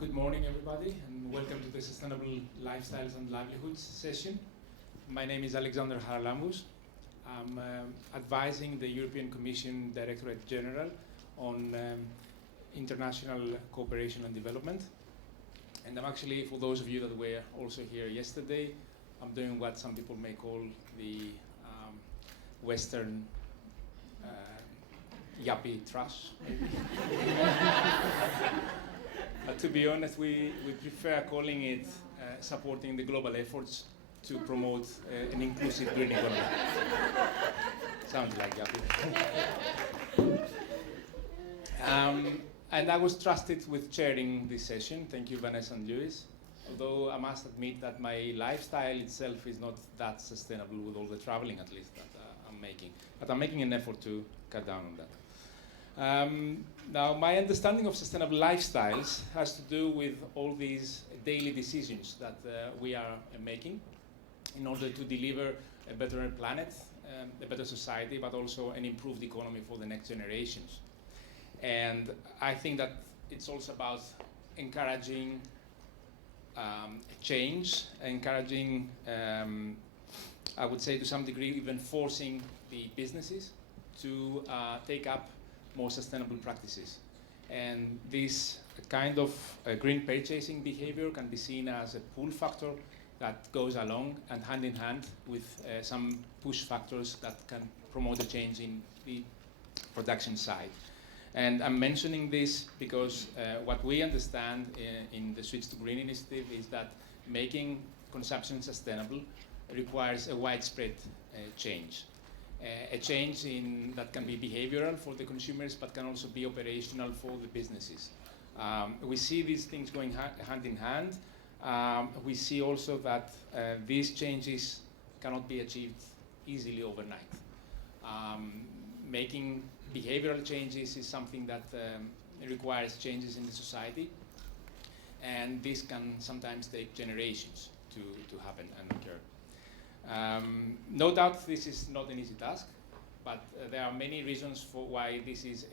Good morning, everybody, and welcome to the Sustainable Lifestyles and Livelihoods session. My name is Alexander Charalambous. I'm advising the European Commission Directorate General on international cooperation and development. And I'm actually, for those of you that were also here yesterday, I'm doing what some people may call the Western yuppie trash. But to be honest, we prefer calling it supporting the global efforts to promote an inclusive green economy. Sounds like yuppie. And I was trusted with chairing this session. Thank you, Vanessa and Luis. Although I must admit that my lifestyle itself is not that sustainable with all the traveling, at least, that I'm making. But I'm making an effort to cut down on that. Now, my understanding of sustainable lifestyles has to do with all these daily decisions that we are making in order to deliver a better planet, a better society, but also an improved economy for the next generations. And I think that it's also about encouraging change, encouraging, I would say to some degree, even forcing the businesses to take up more sustainable practices. And this kind of green purchasing behavior can be seen as a pull factor that goes along and hand in hand with some push factors that can promote a change in the production side. And I'm mentioning this because what we understand in the Switch to Green initiative is that making consumption sustainable requires a widespread change. A change that can be behavioral for the consumers, but can also be operational for the businesses. We see these things going hand in hand. We see also that these changes cannot be achieved easily overnight. Making behavioral changes is something that requires changes in the society, and this can sometimes take generations to happen and occur. No doubt this is not an easy task, but there are many reasons for why this is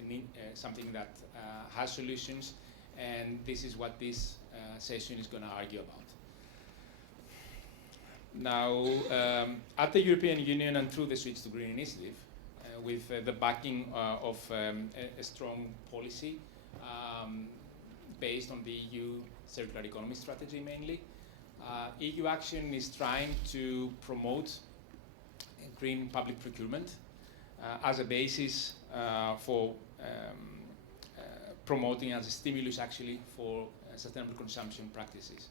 something that has solutions, and this is what this session is going to argue about. Now, at the European Union and through the Switch to Green initiative, with the backing of a strong policy based on the EU circular economy strategy mainly, EU action is trying to promote green public procurement as a basis for promoting as a stimulus actually for sustainable consumption practices.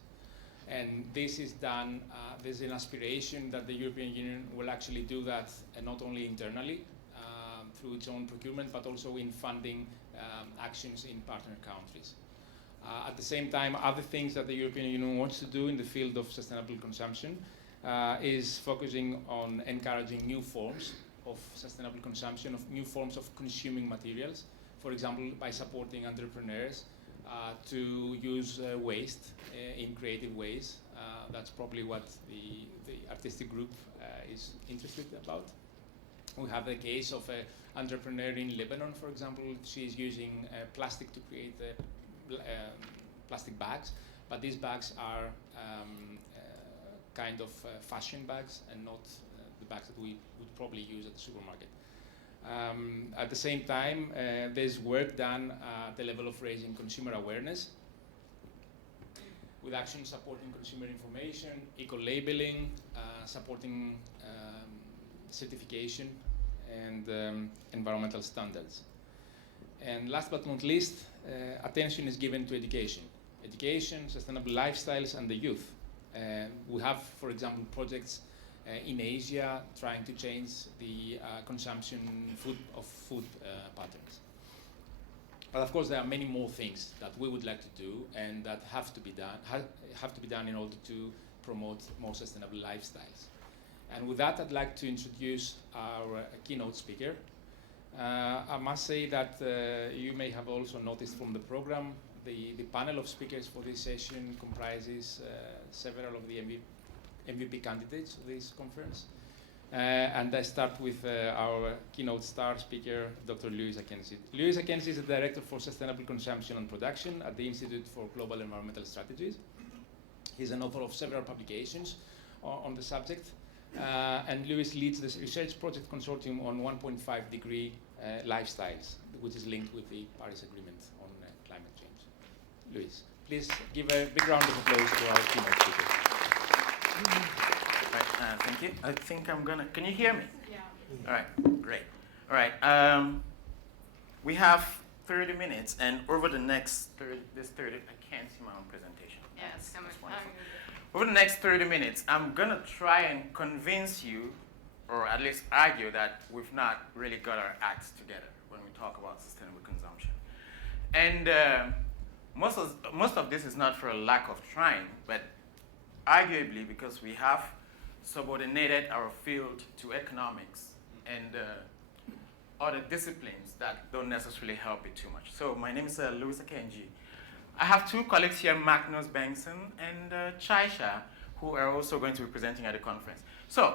And this is done, there's an aspiration that the European Union will actually do that not only internally through its own procurement, but also in funding actions in partner countries. At the same time, other things that the European Union wants to do in the field of sustainable consumption is focusing on encouraging new forms of sustainable consumption, of new forms of consuming materials. For example, by supporting entrepreneurs to use waste in creative ways. That's probably what the artistic group is interested about. We have the case of an entrepreneur in Lebanon, for example. She's using plastic to create plastic bags, but these bags are kind of fashion bags and not the bags that we would probably use at the supermarket. At the same time, there's work done at the level of raising consumer awareness with actions supporting consumer information, eco-labeling, supporting certification and environmental standards. And last but not least, attention is given to education. Education, sustainable lifestyles, and the youth. We have, for example, projects in Asia trying to change the consumption of food patterns. But of course, there are many more things that we would like to do and that have to be done in order to promote more sustainable lifestyles. And with that, I'd like to introduce our keynote speaker. I must say that you may have also noticed from the program, the panel of speakers for this session comprises several of the MVP candidates of this conference. And I start with our keynote star speaker, Dr. Louis Akenji. Louis Akenji is the Director for Sustainable Consumption and Production at the Institute for Global Environmental Strategies. He's an author of several publications on the subject. And Louis leads the research project consortium on 1.5 degree lifestyles, which is linked with the Paris Agreement on climate change. Louis, please give a big round of applause to our keynote speaker. Right, thank you. I think I'm gonna, can you hear me? Yeah. All right, great. All right, we have 30 minutes, and over the next 30, I can't see my own presentation. Yeah, it's coming. Over the next 30 minutes, I'm gonna try and convince you, or at least argue, that we've not really got our acts together when we talk about sustainable consumption. And most of this is not for a lack of trying, but arguably because we have subordinated our field to economics and other disciplines that don't necessarily help it too much. So my name is Louis Akenji. I have two colleagues here, Magnus Bengtsson and Chaisha, who are also going to be presenting at the conference. So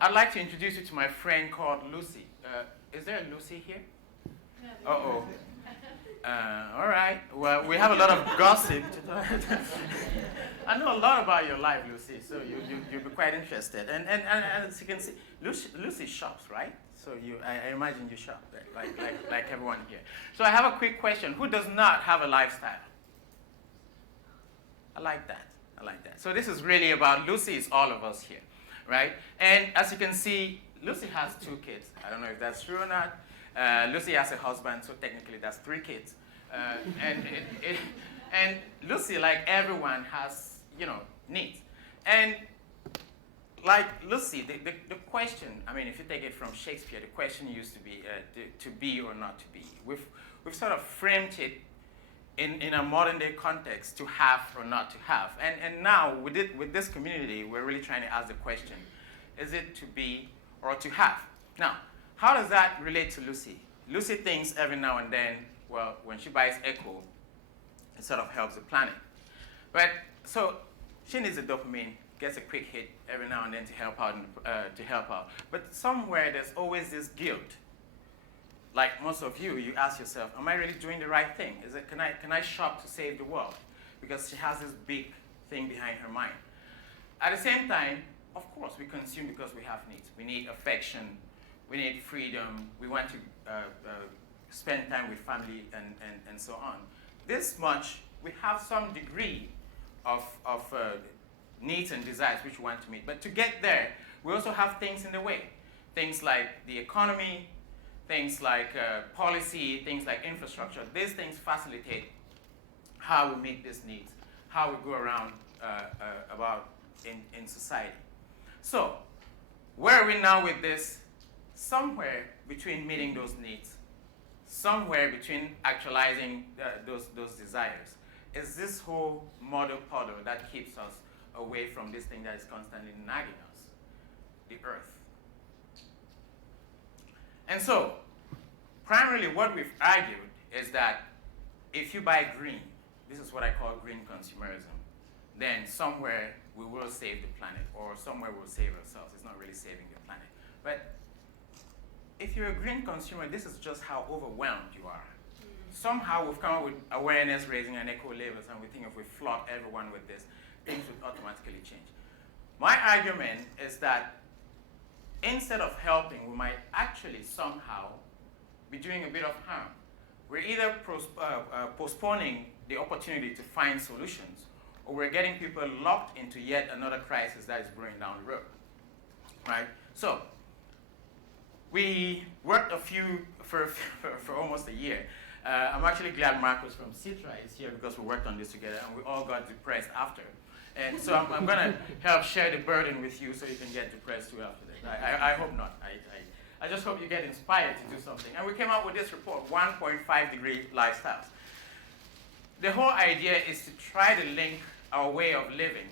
I'd like to introduce you to my friend called Lucy. Is there a Lucy here? Uh-oh. All right. Well, we have a lot of gossip to talk. I know a lot about your life, Lucy, so you'll be quite interested. And as you can see, Lucy shops, right? So I imagine you shop, like everyone here. So I have a quick question. Who does not have a lifestyle? I like that. I like that. So this is really about Lucy is all of us here, right? And as you can see, Lucy has 2 kids. I don't know if that's true or not. Lucy has a husband, so technically that's 3 kids. And Lucy, like everyone, has, needs. And like Lucy, the question, I mean, if you take it from Shakespeare, the question used to be to be or not to be. We've sort of framed it in a modern day context, to have or not to have. And now with this community, we're really trying to ask the question, is it to be or to have? Now, how does that relate to Lucy? Lucy thinks every now and then, well, when she buys Echo, it sort of helps the planet. But so she needs a dopamine, gets a quick hit every now and then to help out. But somewhere there's always this guilt. Like most of you, you ask yourself, am I really doing the right thing? Can I shop to save the world? Because she has this big thing behind her mind. At the same time, of course, we consume because we have needs. We need affection, we need freedom, we want to spend time with family and so on. This much, we have some degree of needs and desires which we want to meet. But to get there, we also have things in the way. Things like the economy, things like policy, things like infrastructure. These things facilitate how we meet these needs, how we go around about in society. So where are we now with this? Somewhere between meeting those needs, somewhere between actualizing those desires, is this whole model puddle that keeps us away from this thing that is constantly nagging us, the earth. And so, primarily what we've argued is that if you buy green, this is what I call green consumerism, then somewhere we will save the planet, or somewhere we'll save ourselves. It's not really saving the planet. But if you're a green consumer, this is just how overwhelmed you are. Somehow we've come up with awareness raising and eco labels, and we think if we flood everyone with this, things would automatically change. My argument is that instead of helping, we might actually somehow be doing a bit of harm. We're either postponing the opportunity to find solutions, or we're getting people locked into yet another crisis that is brewing down the road, right? So we worked for almost a year. I'm actually glad Markus from SITRA is here because we worked on this together and we all got depressed after. And so I'm going to help share the burden with you so you can get depressed too after that. I hope not. I just hope you get inspired to do something. And we came up with this report, 1.5 degree lifestyles. The whole idea is to try to link our way of living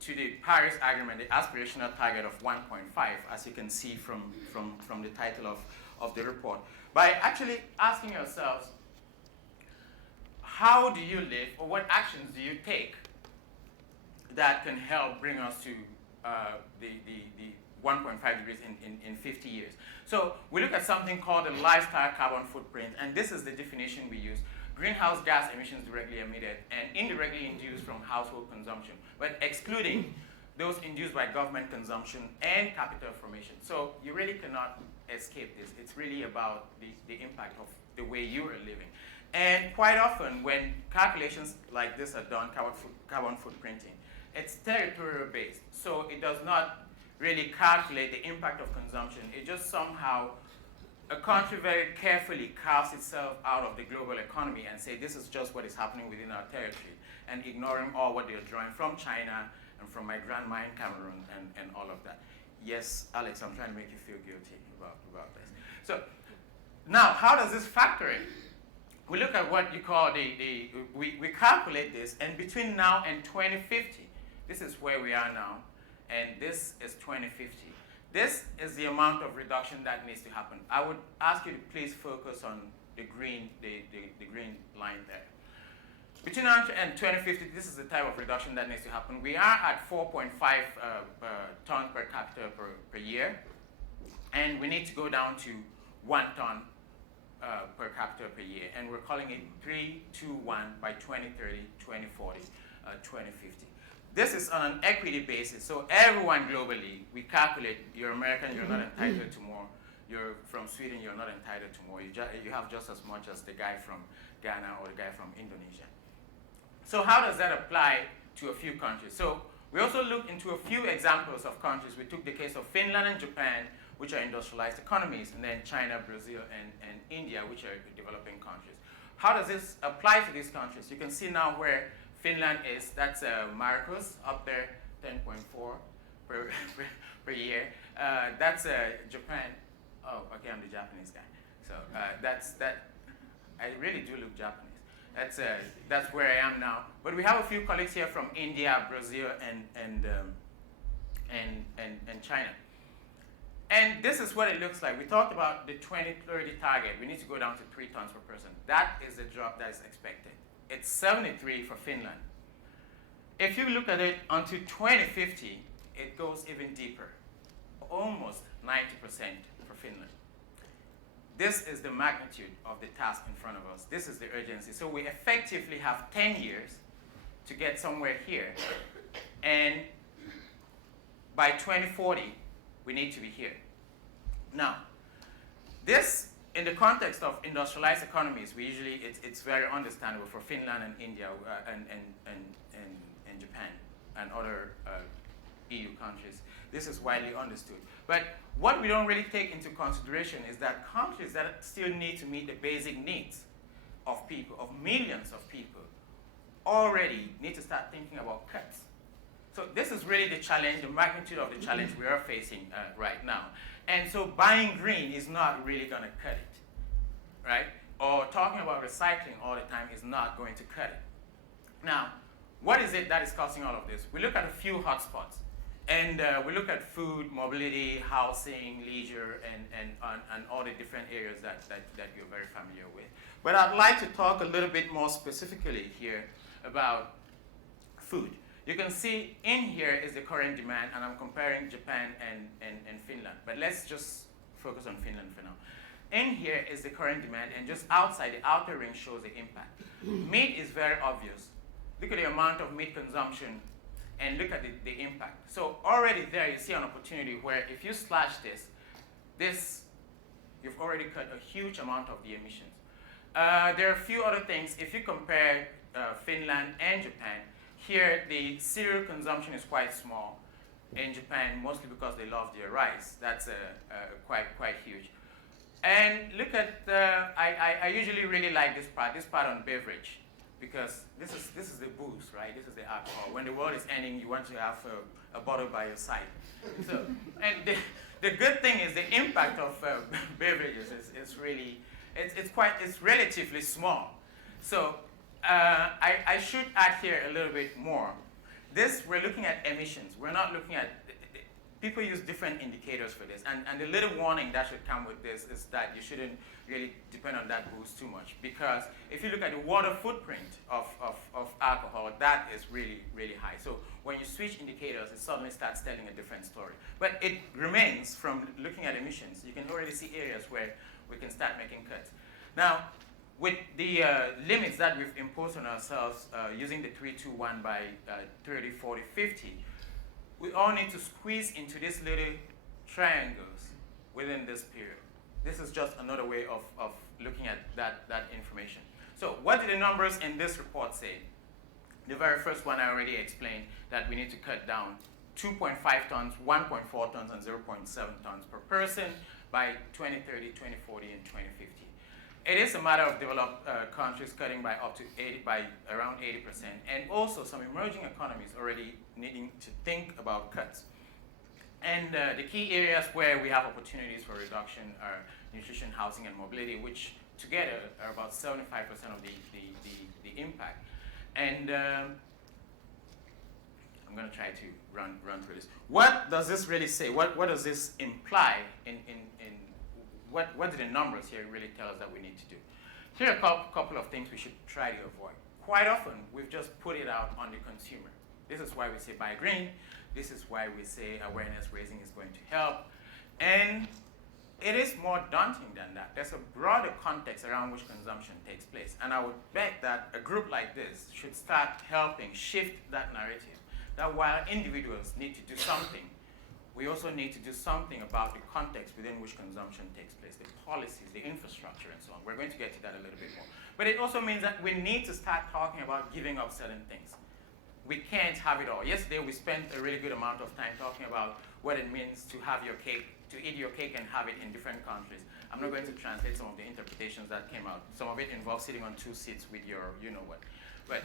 to the Paris Agreement, the aspirational target of 1.5, as you can see from the title of the report, by actually asking yourselves, how do you live, or what actions do you take that can help bring us to 1.5 degrees in 50 years. So we look at something called the lifestyle carbon footprint, and this is the definition we use. Greenhouse gas emissions directly emitted and indirectly induced from household consumption, but excluding those induced by government consumption and capital formation. So you really cannot escape this. It's really about the impact of the way you are living. And quite often when calculations like this are done, carbon footprinting, it's territorial based. So it does not really calculate the impact of consumption. It just somehow, a country very carefully carves itself out of the global economy and say this is just what is happening within our territory, and ignoring all what they're drawing from China and from my grandma in Cameroon and all of that. Yes, Alex, I'm trying to make you feel guilty about this. So now, how does this factor in? We look at what you call we calculate this, and between now and 2050, this is where we are now, and this is 2050. This is the amount of reduction that needs to happen. I would ask you to please focus on the green green line there. Between now and 2050, this is the type of reduction that needs to happen. We are at 4.5 tons per capita per year, and we need to go down to 1 ton per capita per year, and we're calling it 3-2-1 by 2030, 2040, 2050. This is on an equity basis, so everyone globally, we calculate, you're American, you're not entitled to more. You're from Sweden, you're not entitled to more. You have just as much as the guy from Ghana or the guy from Indonesia. So how does that apply to a few countries? So we also looked into a few examples of countries. We took the case of Finland and Japan, which are industrialized economies, and then China, Brazil, and India, which are developing countries. How does this apply to these countries? You can see now where Finland is. That's Markus up there, 10.4 per year. That's Japan. Oh, okay, I'm the Japanese guy. So I really do look Japanese. That's where I am now. But we have a few colleagues here from India, Brazil, and China. And this is what it looks like. We talked about the 2030 target. We need to go down to 3 tons per person. That is the drop that is expected. It's 73 for Finland. If you look at it until 2050, it goes even deeper, almost 90% for Finland. This is the magnitude of the task in front of us. This is the urgency. So we effectively have 10 years to get somewhere here. And by 2040, we need to be here. Now, this, in the context of industrialized economies, we usually, it's very understandable for Finland and India and Japan and other EU countries. This is widely understood. But what we don't really take into consideration is that countries that still need to meet the basic needs of people, of millions of people, already need to start thinking about cuts. So this is really the challenge, the magnitude of the challenge we are facing right now. And so buying green is not really going to cut it, right? Or talking about recycling all the time is not going to cut it. Now, what is it that is causing all of this? We look at a few hotspots. And we look at food, mobility, housing, leisure, and all the different areas that you're very familiar with. But I'd like to talk a little bit more specifically here about food. You can see in here is the current demand, and I'm comparing Japan and Finland. But let's just focus on Finland for now. In here is the current demand, and just outside, the outer ring shows the impact. Meat is very obvious. Look at the amount of meat consumption, and look at the impact. So already there you see an opportunity where if you slash this, you've already cut a huge amount of the emissions. There are a few other things. If you compare Finland and Japan, here the cereal consumption is quite small in Japan, mostly because they love their rice. That's quite huge. And look at, I usually really like this part on beverage, because this is the booze, right? This is the alcohol. When the world is ending, you want to have a bottle by your side. So, and the good thing is the impact of beverages is really, it's relatively small. So I should add here a little bit more. We're looking at emissions. We're not looking at, people use different indicators for this. And the little warning that should come with this is that you shouldn't really depend on that boost too much. Because if you look at the water footprint of alcohol, that is really, really high. So when you switch indicators, it suddenly starts telling a different story. But it remains, from looking at emissions, you can already see areas where we can start making cuts. Now, with the limits that we've imposed on ourselves using the 321 by 30, 40, 50, we all need to squeeze into these little triangles within this period. This is just another way of looking at that information. So what do the numbers in this report say? The very first one I already explained, that we need to cut down 2.5 tons, 1.4 tons, and 0.7 tons per person by 2030, 2040, and 2050. It is a matter of developed countries cutting by up to around 80%, and also some emerging economies already needing to think about cuts. And the key areas where we have opportunities for reduction are nutrition, housing, and mobility, which together are about 75% of the impact. And I'm going to try to run through this. What does this really say? What does this imply in what do the numbers here really tell us that we need to do? Here are a couple of things we should try to avoid. Quite often, we've just put it out on the consumer. This is why we say buy green. This is why we say awareness raising is going to help. And it is more daunting than that. There's a broader context around which consumption takes place. And I would bet that a group like this should start helping shift that narrative. That while individuals need to do something, we also need to do something about the context within which consumption takes place, the policies, the infrastructure, and so on. We're going to get to that a little bit more. But it also means that we need to start talking about giving up certain things. We can't have it all. Yesterday, we spent a really good amount of time talking about what it means to have your cake, to eat your cake and have it in different countries. I'm not going to translate some of the interpretations that came out. Some of it involves sitting on 2 seats with your you-know-what. But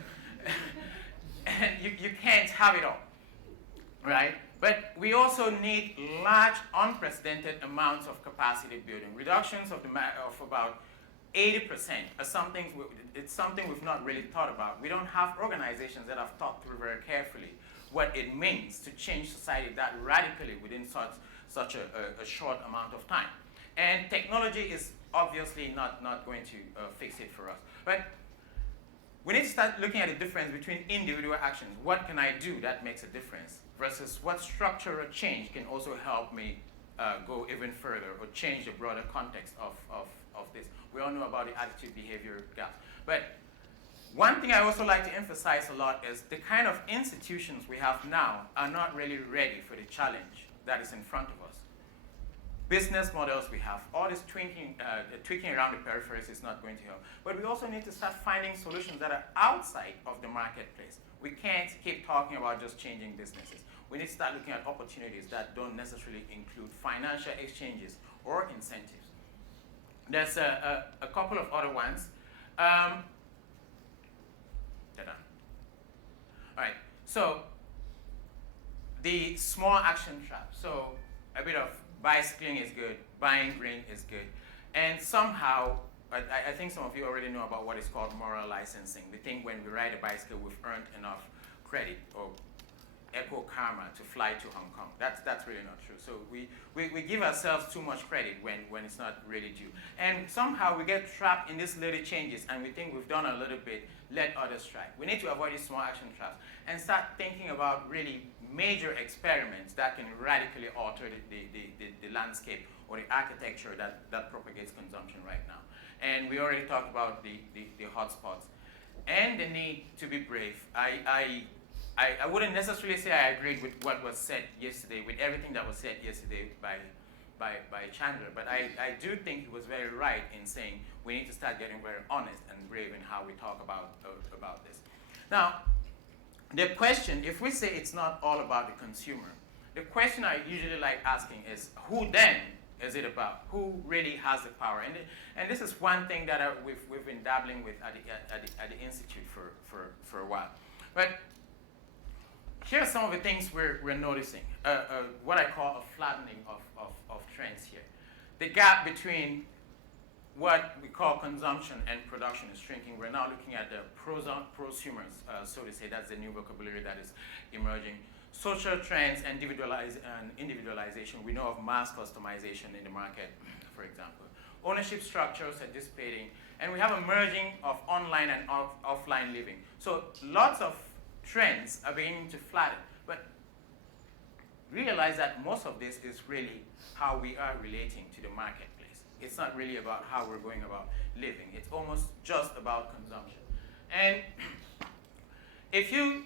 you can't have it all, right? But we also need large, unprecedented amounts of capacity building. Reductions of about 80% are something, it's something we've not really thought about. We don't have organizations that have thought through very carefully what it means to change society that radically within such a short amount of time. And technology is obviously not going to fix it for us. But we need to start looking at the difference between individual actions. What can I do that makes a difference? Versus what structural change can also help me go even further or change the broader context of this. We all know about the attitude-behavior gap. But one thing I also like to emphasize a lot is the kind of institutions we have now are not really ready for the challenge that is in front of us. Business models we have, all this tweaking around the peripheries is not going to help. But we also need to start finding solutions that are outside of the marketplace. We can't keep talking about just changing businesses. We need to start looking at opportunities that don't necessarily include financial exchanges or incentives. There's a couple of other ones. They're done. All right, so the small action trap. So a bit of bicycling is good, buying green is good. And somehow, I think some of you already know about what is called moral licensing. We think when we ride a bicycle, we've earned enough credit or echo karma to fly to Hong Kong. That's really not true. So we give ourselves too much credit when it's not really due. And somehow we get trapped in these little changes and we think we've done a little bit, let others try. We need to avoid these small action traps and start thinking about really major experiments that can radically alter the landscape or the architecture that propagates consumption right now. And we already talked about the hotspots and the need to be brave. I wouldn't necessarily say I agreed with what was said yesterday, with everything that was said yesterday by Chandler, but I do think he was very right in saying we need to start getting very honest and brave in how we talk about this. Now, the question, if we say it's not all about the consumer, the question I usually like asking is, who then is it about? Who really has the power? And this is one thing that we've been dabbling with at the Institute for a while. But here are some of the things we're noticing. What I call a flattening of trends here. The gap between what we call consumption and production is shrinking. We're now looking at the prosumers, so to say. That's the new vocabulary that is emerging. Social trends and individualization. We know of mass customization in the market, for example. Ownership structures are dissipating. And we have a merging of online and offline living. So lots of trends are beginning to flatten. But realize that most of this is really how we are relating to the marketplace. It's not really about how we're going about living. It's almost just about consumption. And if you,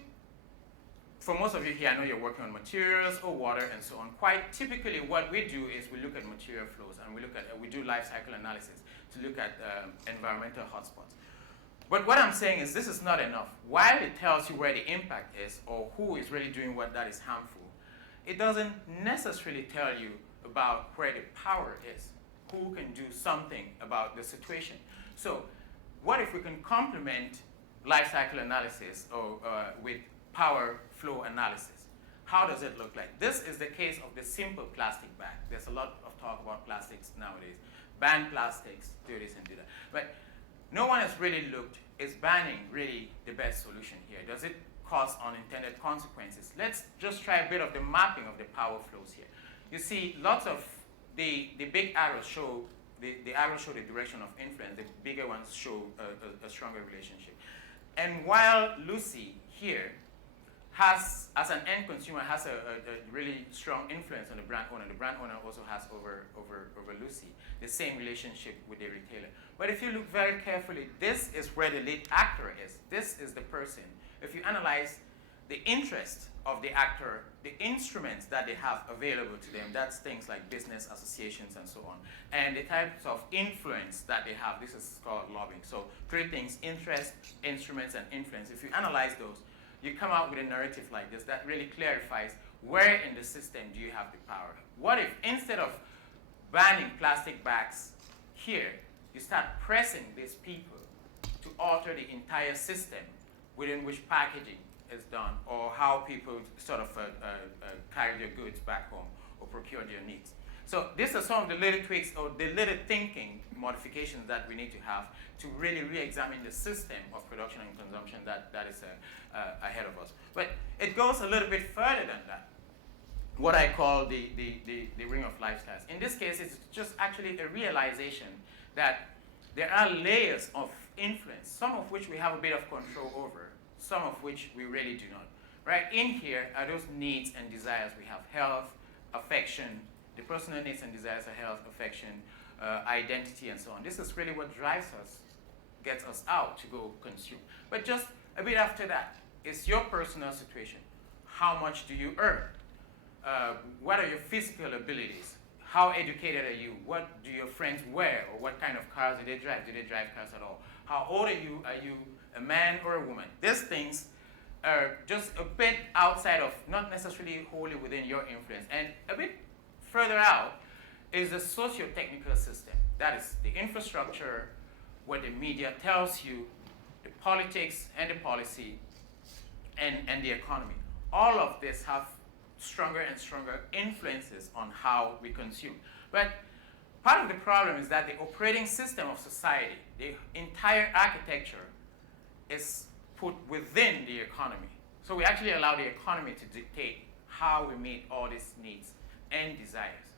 for most of you here, I know you're working on materials or water and so on. Quite typically what we do is we look at material flows and we do life cycle analysis to look at environmental hotspots. But what I'm saying is this is not enough. While it tells you where the impact is or who is really doing what that is harmful, it doesn't necessarily tell you about where the power is, who can do something about the situation. So what if we can complement life cycle analysis or with power flow analysis? How does it look like? This is the case of the simple plastic bag. There's a lot of talk about plastics nowadays. Ban plastics, do this and do that. But no one has really looked, is banning really the best solution here? Does it cause unintended consequences? Let's just try a bit of the mapping of the power flows here. You see lots of the big arrows show, the arrows show the direction of influence, the bigger ones show a stronger relationship. And while Lucy here has, as an end consumer, has a really strong influence on the brand owner also has over Lucy, the same relationship with the retailer. But if you look very carefully, this is where the lead actor is. This is the person. If you analyze the interest of the actor, the instruments that they have available to them, that's things like business associations and so on, and the types of influence that they have, this is called lobbying. So 3 things: interest, instruments, and influence. If you analyze those, you come out with a narrative like this that really clarifies where in the system do you have the power. What if instead of banning plastic bags here, you start pressing these people to alter the entire system within which packaging is done, or how people sort of carry their goods back home or procure their needs. So these are some of the little tweaks or the little thinking modifications that we need to have to really re-examine the system of production and consumption that is ahead of us. But it goes a little bit further than that. What I call the ring of lifestyles. In this case, it's just actually a realization that there are layers of influence, some of which we have a bit of control over, some of which we really do not. Right in here are those needs and desires. We have health, affection, the personal needs and desires are health, affection, identity, and so on. This is really what drives us, gets us out to go consume. But just a bit after that is your personal situation. How much do you earn? What are your physical abilities? How educated are you? What do your friends wear? Or what kind of cars do they drive? Do they drive cars at all? How old are you? Are you a man or a woman? These things are just a bit outside of, not necessarily wholly within your influence. And a bit further out is the socio-technical system. That is the infrastructure, what the media tells you, the politics and the policy, and the economy. All of this have stronger and stronger influences on how we consume. But part of the problem is that the operating system of society, the entire architecture, is put within the economy. So we actually allow the economy to dictate how we meet all these needs and desires.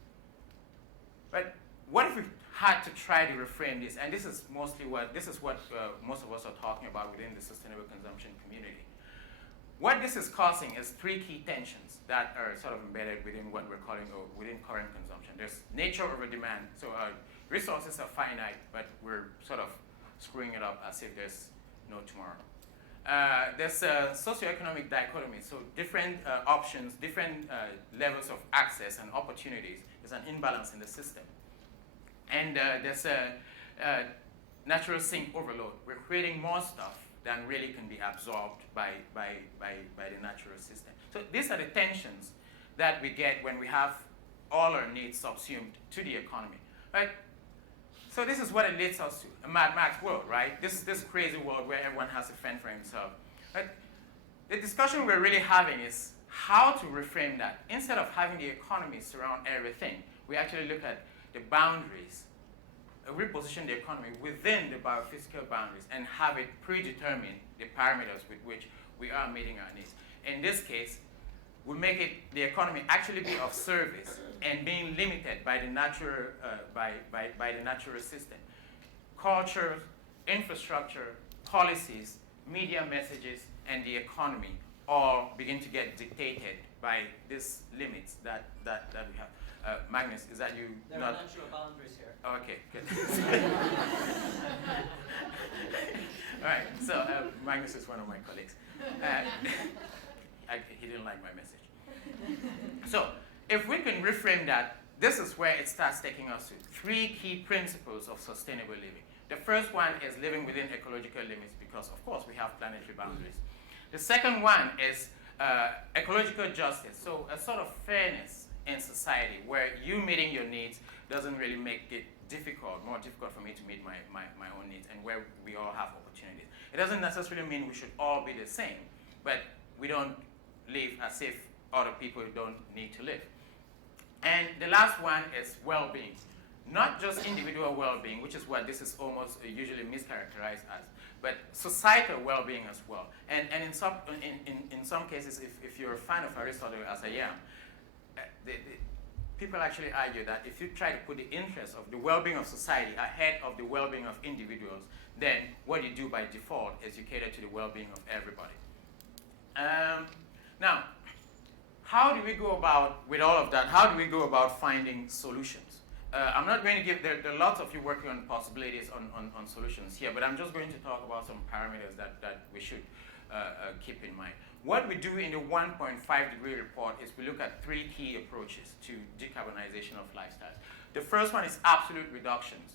But what if we had to try to reframe this? And this is what most of us are talking about within the sustainable consumption community. What this is causing is 3 key tensions that are sort of embedded within what we're calling within current consumption. There's nature over demand. So resources are finite, but we're sort of screwing it up as if there's no tomorrow. There's a socioeconomic dichotomy. So different options, different levels of access and opportunities. There's an imbalance in the system. And there's a natural sink overload. We're creating more stuff than really can be absorbed by the natural system. So these are the tensions that we get when we have all our needs subsumed to the economy, right? So this is what it leads us to, a Mad Max world, right? This crazy world where everyone has to fend for himself. But the discussion we're really having is how to reframe that. Instead of having the economy surround everything, we actually look at the boundaries, reposition the economy within the biophysical boundaries and have it predetermine the parameters with which we are meeting our needs. In this case, we make it the economy actually be of service and being limited by the natural by the natural system. Culture, infrastructure, policies, media messages, and the economy all begin to get dictated by these limits that we have. Magnus, is that you? There are natural boundaries here. Okay, good. All right, so Magnus is one of my colleagues. He didn't like my message. So if we can reframe that, this is where it starts taking us to 3 key principles of sustainable living. The first one is living within ecological limits because, of course, we have planetary boundaries. The second one is ecological justice, so a sort of fairness in society where you meeting your needs doesn't really make it more difficult for me to meet my own needs, and where we all have opportunities. It doesn't necessarily mean we should all be the same, but we don't live as if other people don't need to live. And the last one is well-being. Not just individual well-being, which is what this is almost usually mischaracterized as, but societal well-being as well. And in some cases, if you're a fan of Aristotle, as I am, people actually argue that if you try to put the interests of the well-being of society ahead of the well-being of individuals, then what you do by default is you cater to the well-being of everybody. Now, how do we go about, with all of that, how do we go about finding solutions? I'm not going to give, there are lots of you working on possibilities on solutions here, but I'm just going to talk about some parameters that we should keep in mind. What we do in the 1.5-degree report is we look at 3 key approaches to decarbonization of lifestyles. The first one is absolute reductions.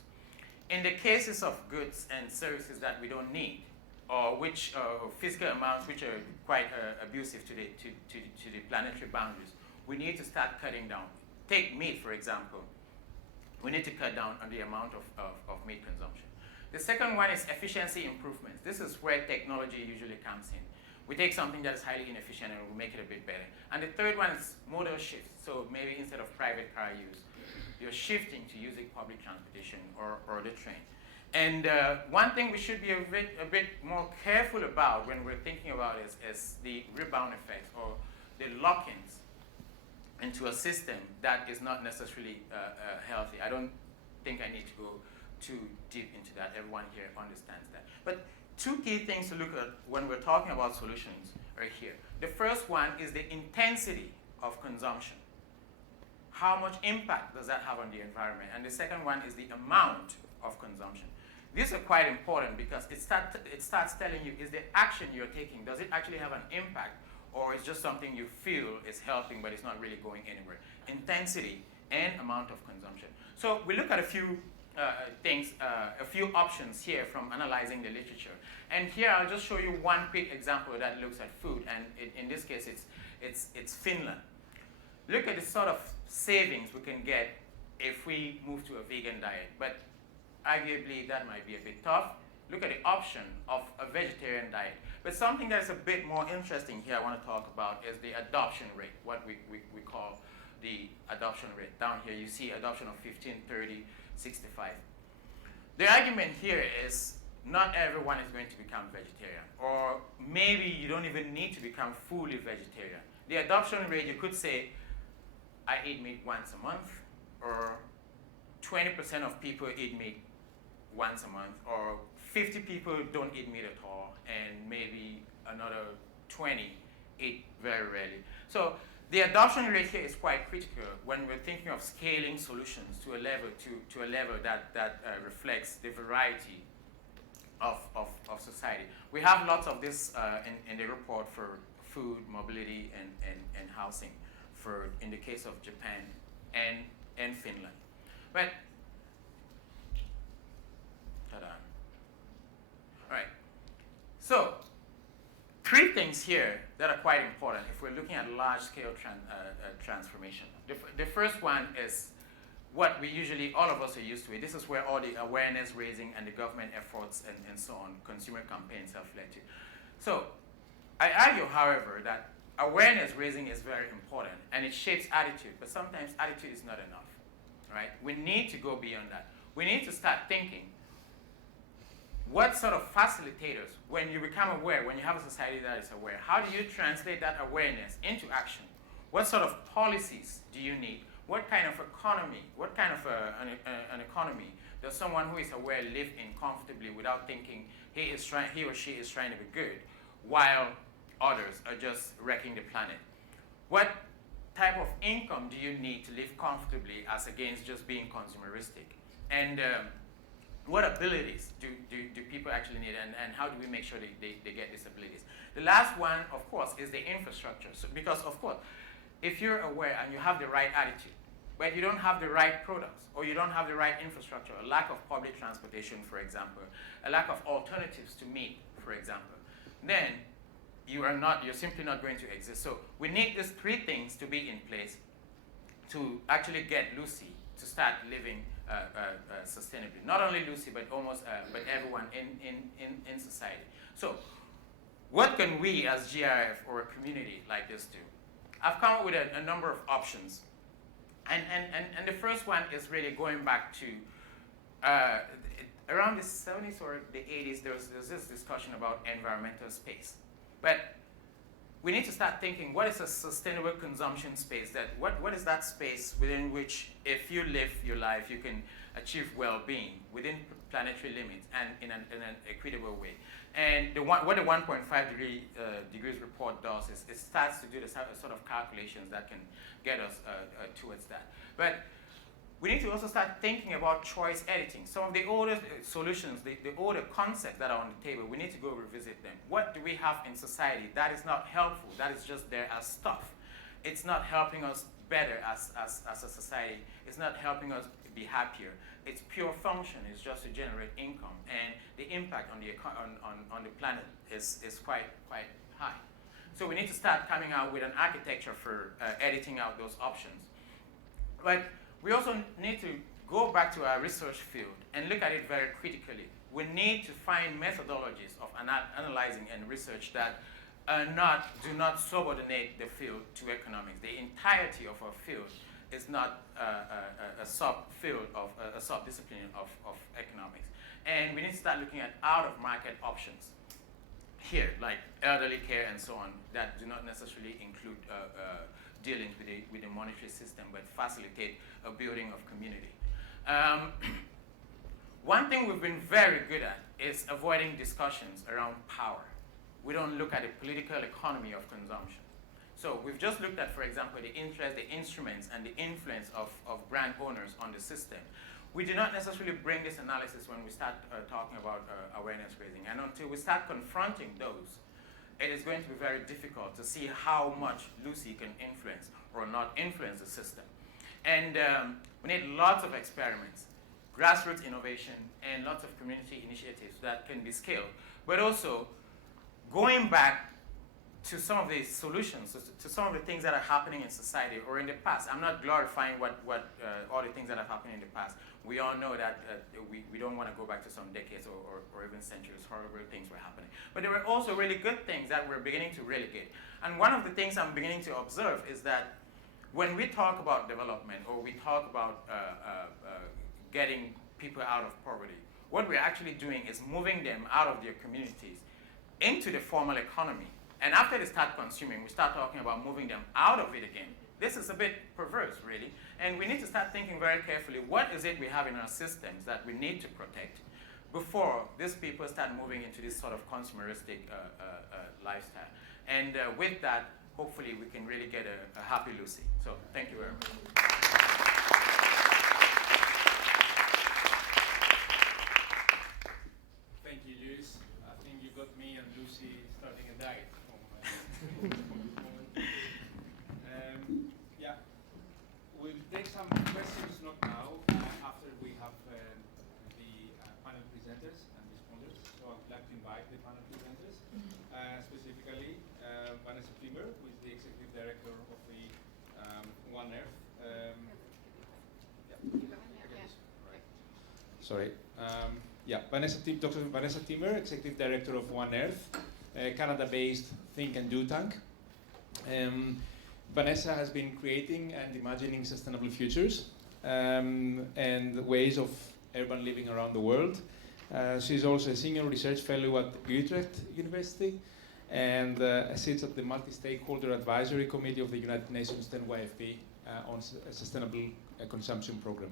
In the cases of goods and services that we don't need, or which physical amounts which are quite abusive to the planetary boundaries, we need to start cutting down. Take meat, for example. We need to cut down on the amount of meat consumption. The second one is efficiency improvements. This is where technology usually comes in. We take something that is highly inefficient and we make it a bit better. And the third one is modal shifts. So maybe instead of private car use, you're shifting to using public transportation or the train. And one thing we should be a bit more careful about when we're thinking about is the rebound effects or the lock-ins into a system that is not necessarily healthy. I don't think I need to go too deep into that. Everyone here understands that. But 2 key things to look at when we're talking about solutions are here. The first one is the intensity of consumption. How much impact does that have on the environment? And the second one is the amount of consumption. These are quite important because it starts telling you, is the action you're taking, does it actually have an impact, or it's just something you feel is helping but it's not really going anywhere? Intensity and amount of consumption. So we look at a few things, a few options here from analyzing the literature. And here I'll just show you one quick example that looks at food, and in this case it's Finland. Look at the sort of savings we can get if we move to a vegan diet, but arguably that might be a bit tough. Look at the option of a vegetarian diet. But something that's a bit more interesting here I want to talk about is the adoption rate, what we call the adoption rate. Down here you see adoption of 15, 30, 65. The argument here is not everyone is going to become vegetarian, or maybe you don't even need to become fully vegetarian. The adoption rate, you could say, I eat meat once a month, or 20% of people eat meat once a month, or 50 people don't eat meat at all, and maybe another 20 eat very rarely. So the adoption rate here is quite critical when we're thinking of scaling solutions to a level that reflects the variety of society. We have lots of this in the report for food, mobility, and housing in the case of Japan and Finland. But ta-da. All right. So 3 things here that are quite important if we're looking at large-scale transformation. The first one is what we usually, all of us are used to it. This is where all the awareness raising and the government efforts and so on, consumer campaigns have led to. So I argue, however, that awareness raising is very important and it shapes attitude, but sometimes attitude is not enough, right? We need to go beyond that. We need to start thinking, what sort of facilitators, when you become aware, when you have a society that is aware, how do you translate that awareness into action? What sort of policies do you need? What kind of economy, what kind of an economy does someone who is aware live in comfortably without thinking he or she is trying to be good, while others are just wrecking the planet. What type of income do you need to live comfortably as against just being consumeristic? And what abilities do people actually need, and how do we make sure they get these abilities? The last one, of course, is the infrastructure. So, because, of course, if you're aware and you have the right attitude, but you don't have the right products, or you don't have the right infrastructure, a lack of public transportation, for example, a lack of alternatives to meat, for example, then you're simply not going to exist. So we need these three things to be in place to actually get Lucy to start living sustainably. Not only Lucy, but but everyone in society. So what can we as GRF or a community like this do? I've come up with a number of options. And the first one is really going back to around the 70s or the 80s, there's this discussion about environmental space. But we need to start thinking, what is a sustainable consumption space? What is that space within which, if you live your life, you can achieve well-being within planetary limits and in an equitable way? And what the 1.5 degrees report does is it starts to do the sort of calculations that can get us towards that. But we need to also start thinking about choice editing. Some of the older solutions, the older concepts that are on the table, we need to go revisit them. What do we have in society that is not helpful, that is just there as stuff? It's not helping us better as a society. It's not helping us be happier. Its pure function is just to generate income, and the impact on the planet is quite high. So we need to start coming out with an architecture for editing out those options. But we also need to go back to our research field and look at it very critically. We need to find methodologies of analyzing and research that do not subordinate the field to economics. The entirety of our field is not a sub-field of a sub-discipline of economics. And we need to start looking at out-of-market options here, like elderly care and so on, that do not necessarily include dealing with the monetary system, but facilitate a building of community. One thing we've been very good at is avoiding discussions around power. We don't look at the political economy of consumption. So we've just looked at, for example, the interest, the instruments, and the influence of brand owners on the system. We do not necessarily bring this analysis when we start talking about awareness raising. And until we start confronting those, it is going to be very difficult to see how much Lucy can influence or not influence the system. And we need lots of experiments, grassroots innovation, and lots of community initiatives that can be scaled. But also, going back to some of the solutions, to some of the things that are happening in society or in the past. I'm not glorifying all the things that have happened in the past. We all know that we don't want to go back to some decades or even centuries. Horrible things were happening. But there were also really good things that we're beginning to relegate. And one of the things I'm beginning to observe is that when we talk about development or we talk about getting people out of poverty, what we're actually doing is moving them out of their communities into the formal economy. And after they start consuming, we start talking about moving them out of it again. This is a bit perverse, really. And we need to start thinking very carefully, what is it we have in our systems that we need to protect before these people start moving into this sort of consumeristic lifestyle. And with that, hopefully we can really get a happy Lucy. So thank you very much. Thank you, Luis. I think you got me and Lucy starting a diet. Yeah, we'll take some questions, not now, after we have the panel presenters and responders. So I would like to invite the panel presenters, specifically Vanessa, who is the Executive Director of the One Earth. Sorry. Dr. Vanessa Timmer, Executive Director of One Earth, Canada-based think and do tank. Vanessa has been creating and imagining sustainable futures and ways of urban living around the world. She's also a senior research fellow at Utrecht University and sits at the Multi-Stakeholder Advisory Committee of the United Nations 10YFP on a sustainable consumption program.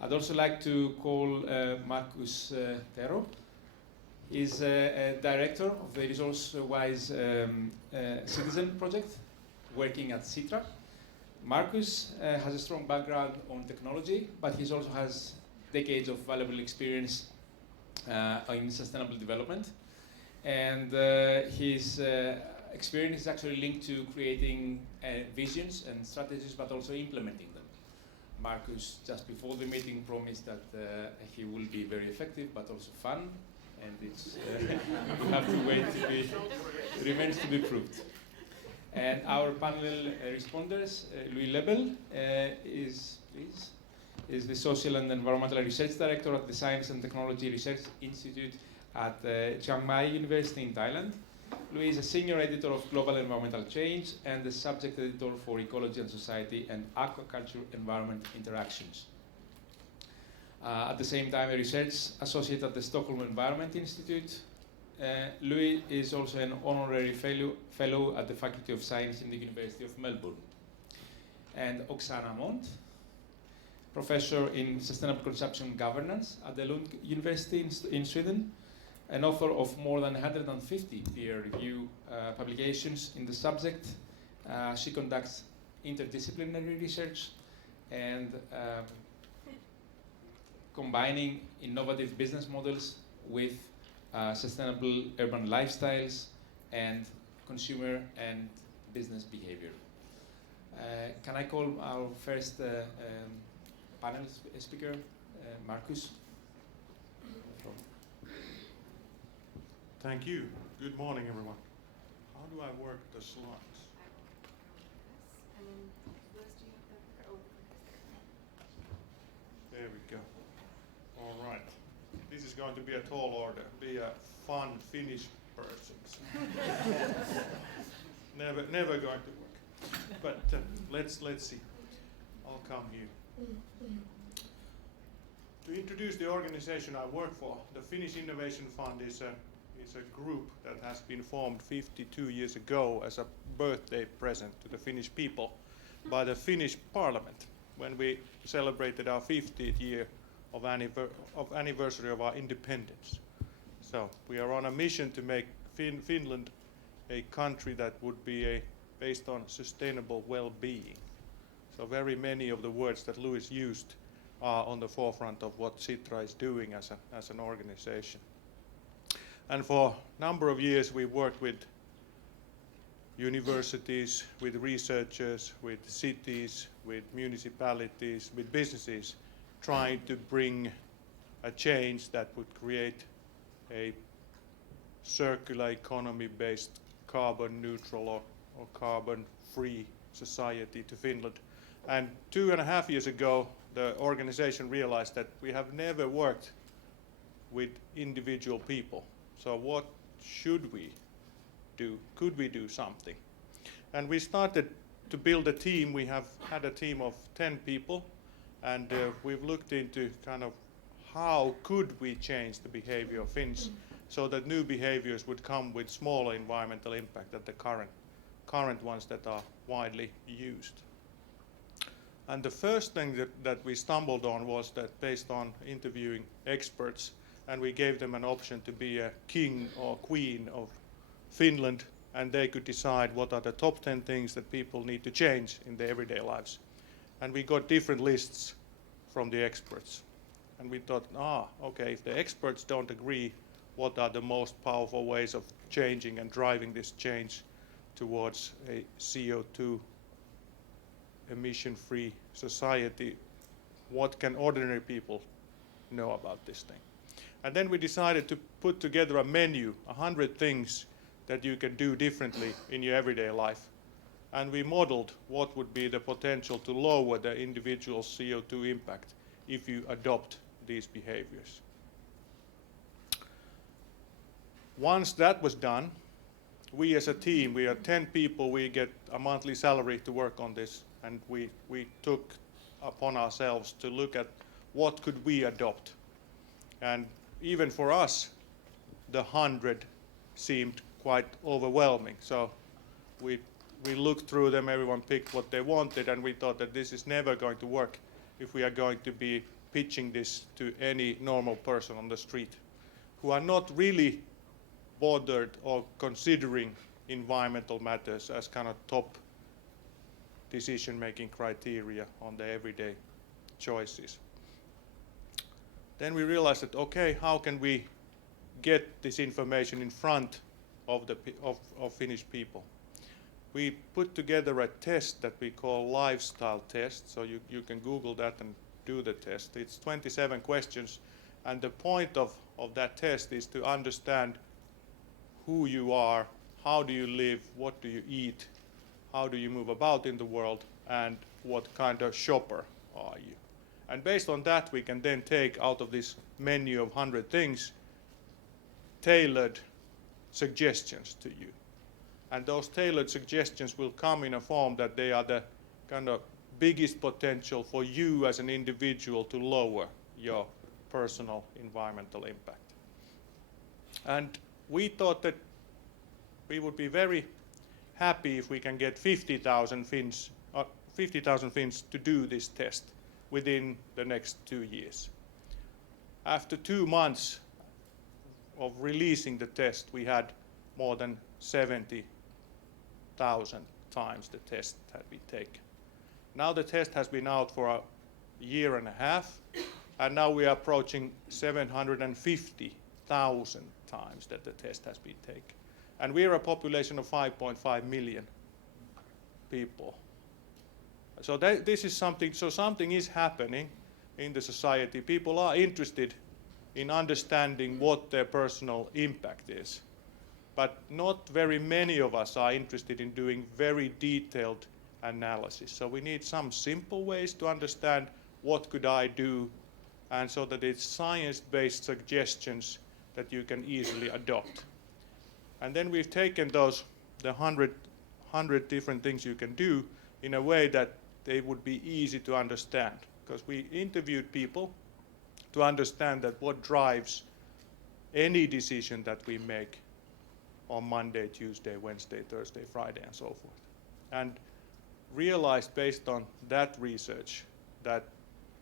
I'd also like to call Markus Tehro. He's a director of the Resource-Wise Citizen Project, working at SITRA. Markus has a strong background on technology, but he also has decades of valuable experience in sustainable development. And his experience is actually linked to creating visions and strategies, but also implementing them. Markus, just before the meeting, promised that he will be very effective, but also fun. And it's, we have to wait to be, it remains to be proved. And our panel responders, Lebel is the Social and Environmental Research Director at the Science and Technology Research Institute at Chiang Mai University in Thailand. Louis is a senior editor of Global Environmental Change and the subject editor for Ecology and Society and Aquaculture Environment Interactions. At the same time, a research associate at the Stockholm Environment Institute. Louis is also an honorary fellow at the Faculty of Science in the University of Melbourne. And Oksana Mont, professor in sustainable consumption governance at the Lund University in Sweden, an author of more than 150 peer-review publications in the subject. She conducts interdisciplinary research and combining innovative business models with sustainable urban lifestyles and consumer and business behavior. Can I call our first panel speaker, Markus? Thank you. Good morning, everyone. How do I work the slides? There we go. All right. This is going to be a tall order. Be a fun Finnish person. never going to work. But let's see. I'll come here. To introduce the organization I work for, the Finnish Innovation Fund is a group that has been formed 52 years ago as a birthday present to the Finnish people by the Finnish Parliament when we celebrated our 50th year of anniversary of our independence. So we are on a mission to make Finland a country that would be based on sustainable well-being. So very many of the words that Louis used are on the forefront of what SITRA is doing as an organization. And for a number of years we worked with universities, with researchers, with cities, with municipalities, with businesses, trying to bring a change that would create a circular economy based carbon neutral or carbon free society to Finland. And 2.5 years ago the organization realized that we have never worked with individual people. So what should we do? Could we do something? And we started to build a team. We have had a team of 10 people, and we've looked into kind of how could we change the behavior of Finns so that new behaviors would come with smaller environmental impact than the current ones that are widely used. And the first thing that we stumbled on was that based on interviewing experts, and we gave them an option to be a king or queen of Finland, and they could decide what are the top 10 things that people need to change in their everyday lives. And we got different lists from the experts. And we thought, okay, if the experts don't agree, what are the most powerful ways of changing and driving this change towards a CO2 emission-free society? What can ordinary people know about this thing? And then we decided to put together a menu, 100 things that you can do differently in your everyday life. And we modeled what would be the potential to lower the individual CO2 impact if you adopt these behaviors. Once that was done, we as a team, we are 10 people, we get a monthly salary to work on this, and we took upon ourselves to look at what could we adopt. And even for us, the 100 seemed quite overwhelming. So we looked through them, everyone picked what they wanted, and we thought that this is never going to work if we are going to be pitching this to any normal person on the street. who are not really bothered or considering environmental matters as kind of top decision-making criteria on their everyday choices. Then we realized that, okay, how can we get this information in front of Finnish people? We put together a test that we call lifestyle test, so you can Google that and do the test. It's 27 questions, and the point of that test is to understand who you are, how do you live, what do you eat, how do you move about in the world, and what kind of shopper are you. And based on that, we can then take out of this menu of 100 things tailored suggestions to you. And those tailored suggestions will come in a form that they are the kind of biggest potential for you as an individual to lower your personal environmental impact. And we thought that we would be very happy if we can get 50,000 Finns to do this test within the next 2 years. After 2 months of releasing the test, we had more than 70,000 times the test had been taken. Now the test has been out for a year and a half, and now we are approaching 750,000 times that the test has been taken. And we are a population of 5.5 million people. So this is something, so something is happening in the society. People are interested in understanding what their personal impact is. But not very many of us are interested in doing very detailed analysis. So we need some simple ways to understand what could I do, and so that it's science-based suggestions that you can easily adopt. And then we've taken those, the 100 different things you can do in a way that they would be easy to understand. Because we interviewed people to understand that what drives any decision that we make on Monday, Tuesday, Wednesday, Thursday, Friday, and so forth. And realized based on that research that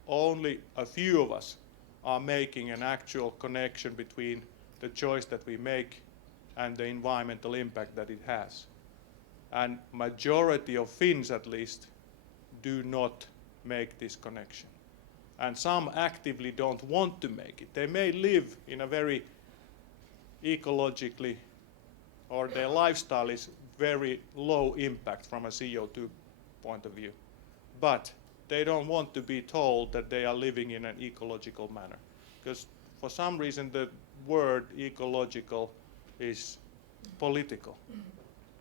only a few of us are making an actual connection between the choice that we make and the environmental impact that it has. And majority of Finns, at least, do not make this connection. And some actively don't want to make it. They may live in a very ecologically, or their lifestyle is very low impact from a CO2 point of view. But they don't want to be told that they are living in an ecological manner. Because for some reason the word ecological is political.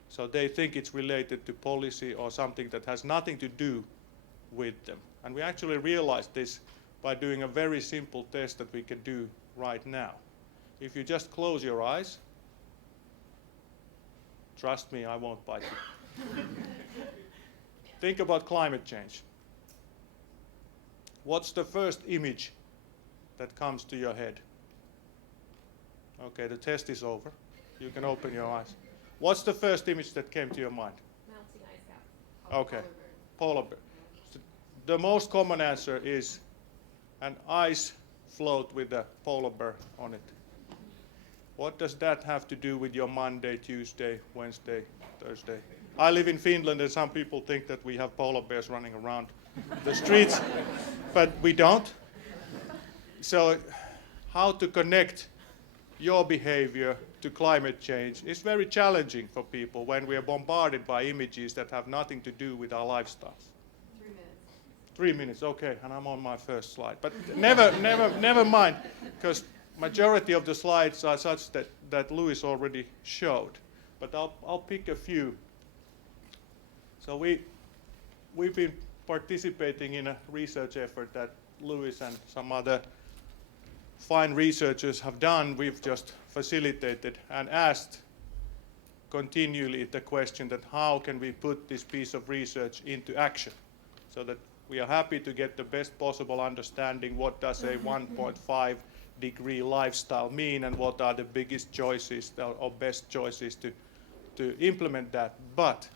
So they think it's related to policy or something that has nothing to do with them. And we actually realized this by doing a very simple test that we can do right now. If you just close your eyes, trust me, I won't bite you. Think about climate change. What's the first image that comes to your head? Okay, the test is over. You can open your eyes. What's the first image that came to your mind? Melting ice cap. Okay, polar bear. So the most common answer is an ice float with a polar bear on it. What does that have to do with your Monday, Tuesday, Wednesday, Thursday? I live in Finland, and some people think that we have polar bears running around the streets, but we don't. So how to connect your behavior to climate change is very challenging for people when we are bombarded by images that have nothing to do with our lifestyles. 3 minutes. 3 minutes, okay, and I'm on my first slide. But never mind, because majority of the slides are such that Louis already showed. But I'll pick a few. So we've been participating in a research effort that Louis and some other fine researchers have done. We've just facilitated and asked continually the question that how can we put this piece of research into action, so that we are happy to get the best possible understanding what does a 1.5 degree lifestyle mean and what are the biggest choices or best choices to implement that. But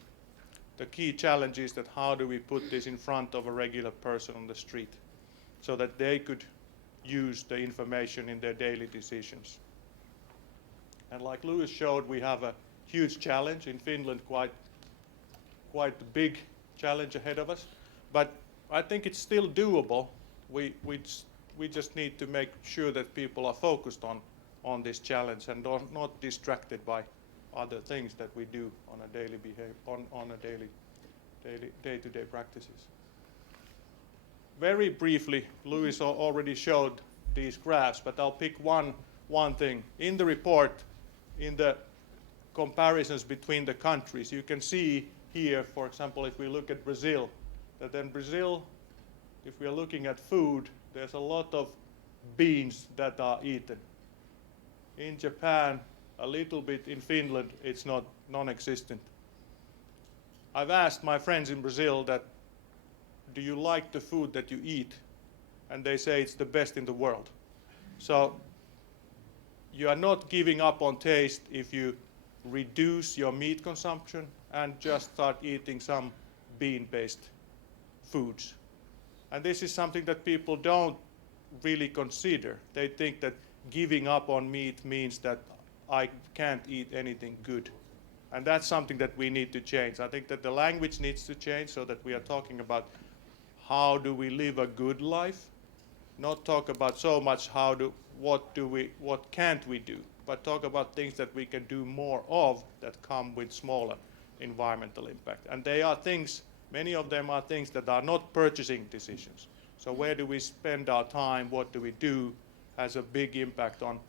the key challenge is that how do we put this in front of a regular person on the street so that they could use the information in their daily decisions. And like Lewis showed, we have a huge challenge in Finland, quite a big challenge ahead of us. But I think it's still doable. We just need to make sure that people are focused on this challenge and not distracted by other things that we do on a daily day-to-day practices. Very briefly, Lewis already showed these graphs, but I'll pick one thing. In the report, in the comparisons between the countries, you can see here, for example, if we look at Brazil, that in Brazil, if we are looking at food, there's a lot of beans that are eaten. In Japan, a little bit. In Finland, it's not non-existent. I've asked my friends in Brazil that, do you like the food that you eat? And they say it's the best in the world. So you are not giving up on taste if you reduce your meat consumption and just start eating some bean-based foods. And this is something that people don't really consider. They think that giving up on meat means that I can't eat anything good. And that's something that we need to change. I think that the language needs to change so that we are talking about how do we live a good life, not talk about so much what can't we do, but talk about things that we can do more of that come with smaller environmental impact. And they are things, many of them are things that are not purchasing decisions. So where do we spend our time, what do we do, has a big impact on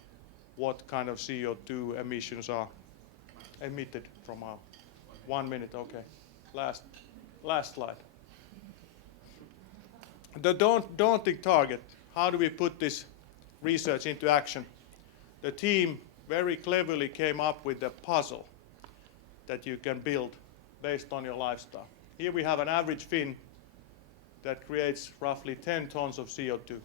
what kind of CO2 emissions are emitted from our 1 minute, okay. Last slide. The daunting target, how do we put this research into action? The team very cleverly came up with a puzzle that you can build based on your lifestyle. Here we have an average Finn that creates roughly 10 tons of CO2.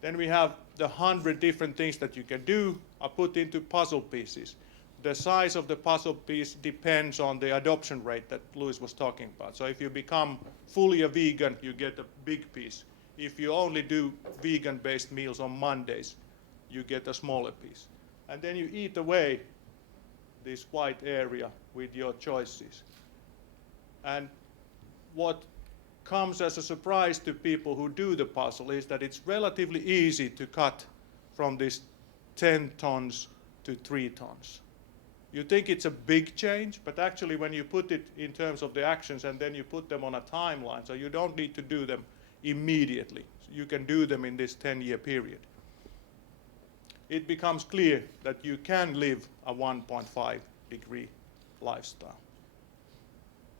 Then we have the 100 different things that you can do are put into puzzle pieces. The size of the puzzle piece depends on the adoption rate that Louis was talking about. So if you become fully a vegan, you get a big piece. If you only do vegan-based meals on Mondays, you get a smaller piece. And then you eat away this white area with your choices. And what comes as a surprise to people who do the puzzle is that it's relatively easy to cut from this 10 tons to 3 tons. You think it's a big change, but actually when you put it in terms of the actions and then you put them on a timeline, so you don't need to do them immediately. You can do them in this 10-year period. It becomes clear that you can live a 1.5 degree lifestyle.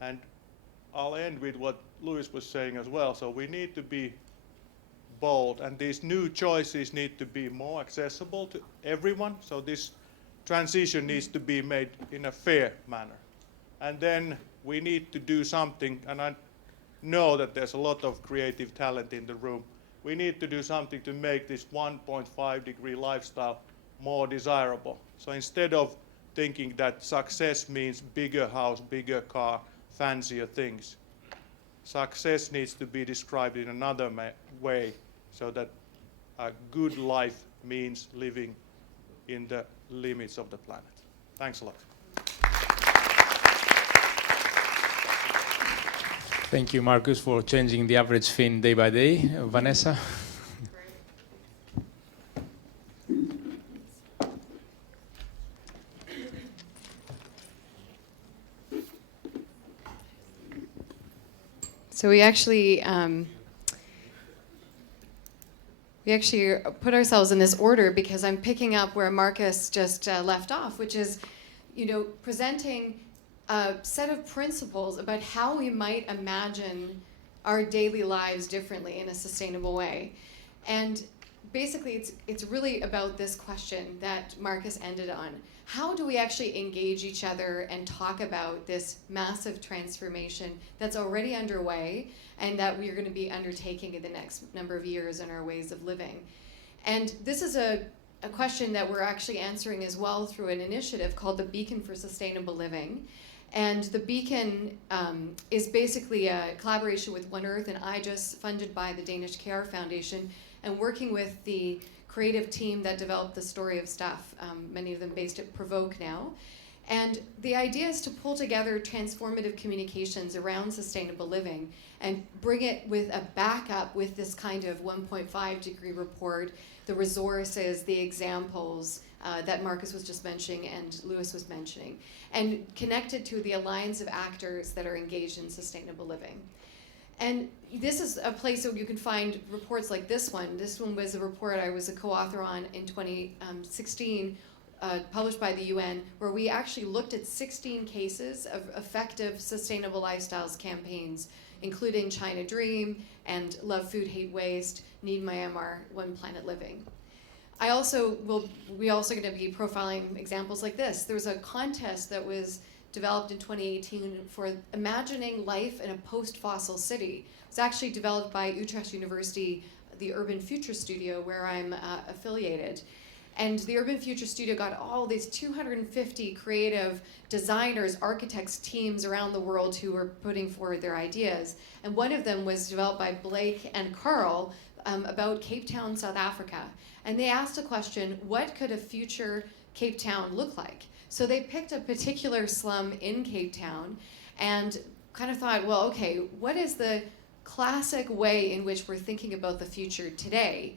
And I'll end with what Louis was saying as well. So we need to be bold, and these new choices need to be more accessible to everyone. So this transition needs to be made in a fair manner. And then we need to do something, and I know that there's a lot of creative talent in the room. We need to do something to make this 1.5 degree lifestyle more desirable. So instead of thinking that success means bigger house, bigger car, fancier things, success needs to be described in another way, so that a good life means living in the limits of the planet. Thanks a lot. Thank you, Markus, for changing the average Finn day by day. Vanessa? So we actually put ourselves in this order because I'm picking up where Markus just left off, which is, presenting a set of principles about how we might imagine our daily lives differently in a sustainable way. And basically, it's really about this question that Markus ended on. How do we actually engage each other and talk about this massive transformation that's already underway and that we are going to be undertaking in the next number of years in our ways of living? And this is a question that we're actually answering as well through an initiative called the Beacon for Sustainable Living. And the Beacon is basically a collaboration with One Earth and IGES, funded by the Danish Care Foundation, and working with the creative team that developed the Story of Stuff, many of them based at Provoke now. And the idea is to pull together transformative communications around sustainable living and bring it with a backup with this kind of 1.5 degree report, the resources, the examples that Markus was just mentioning and Lewis was mentioning, and connected to the alliance of actors that are engaged in sustainable living. And this is a place where you can find reports like this one. This one was a report I was a co-author on in 2016, published by the UN, where we actually looked at 16 cases of effective sustainable lifestyles campaigns, including China Dream and Love Food, Hate Waste, Need Myanmar, One Planet Living. We also going to be profiling examples like this. There was a contest that was developed in 2018 for imagining life in a post-fossil city. It's actually developed by Utrecht University, the Urban Future Studio, where I'm affiliated. And the Urban Future Studio got all these 250 creative designers, architects, teams around the world who were putting forward their ideas. And one of them was developed by Blake and Carl about Cape Town, South Africa. And they asked a question, what could a future Cape Town look like? So they picked a particular slum in Cape Town and kind of thought, well, okay, what is the classic way in which we're thinking about the future today?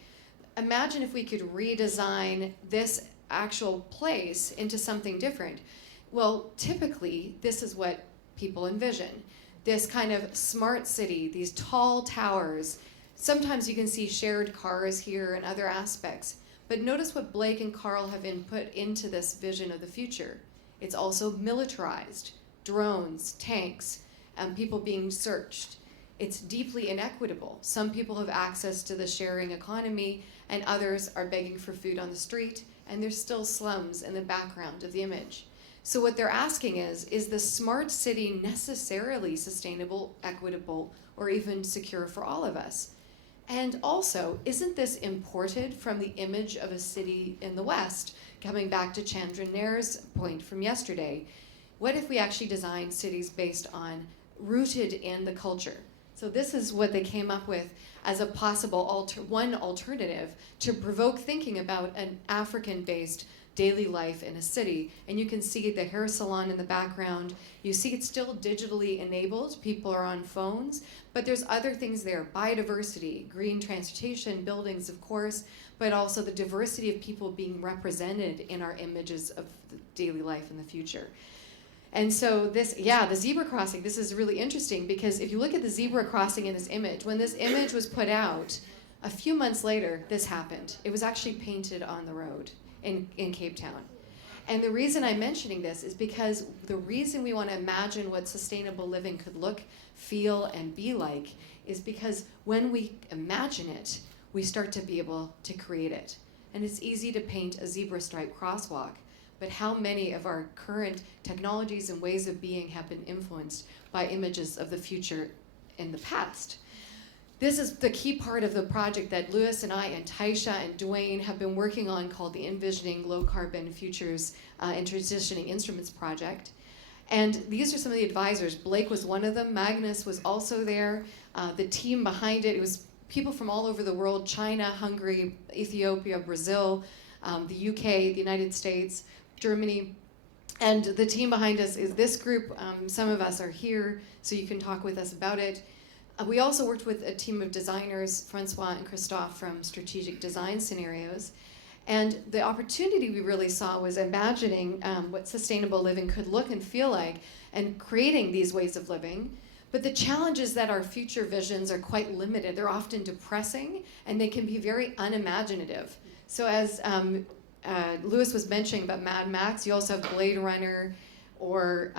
Imagine if we could redesign this actual place into something different. Well, typically, this is what people envision. This kind of smart city, these tall towers. Sometimes you can see shared cars here and other aspects. But notice what Blake and Carl have input into this vision of the future. It's also militarized, drones, tanks, people being searched. It's deeply inequitable. Some people have access to the sharing economy, and others are begging for food on the street, and there's still slums in the background of the image. So what they're asking is the smart city necessarily sustainable, equitable, or even secure for all of us? And also, isn't this imported from the image of a city in the West? Coming back to Chandra Nair's point from yesterday, what if we actually design cities based on rooted in the culture? So this is what they came up with as a possible one alternative to provoke thinking about an African-based daily life in a city. And you can see the hair salon in the background. You see it's still digitally enabled. People are on phones, but there's other things there. Biodiversity, green transportation, buildings, of course, but also the diversity of people being represented in our images of the daily life in the future. And so the zebra crossing, this is really interesting because if you look at the zebra crossing in this image, when this image was put out, a few months later, this happened. It was actually painted on the road in Cape Town. And the reason I'm mentioning this is because the reason we want to imagine what sustainable living could look, feel, and be like is because when we imagine it, we start to be able to create it. And it's easy to paint a zebra stripe crosswalk, but how many of our current technologies and ways of being have been influenced by images of the future in the past? This is the key part of the project that Lewis and I and Taisha and Dwayne have been working on called the Envisioning Low Carbon Futures and Transitioning Instruments Project. And these are some of the advisors. Blake was one of them. Magnus was also there. The team behind it was people from all over the world, China, Hungary, Ethiopia, Brazil, the UK, the United States, Germany. And the team behind us is this group. Some of us are here, so you can talk with us about it. We also worked with a team of designers, Francois and Christophe from Strategic Design Scenarios. And the opportunity we really saw was imagining what sustainable living could look and feel like and creating these ways of living. But the challenge is that our future visions are quite limited. They're often depressing, and they can be very unimaginative. So as Lewis was mentioning about Mad Max, you also have Blade Runner, or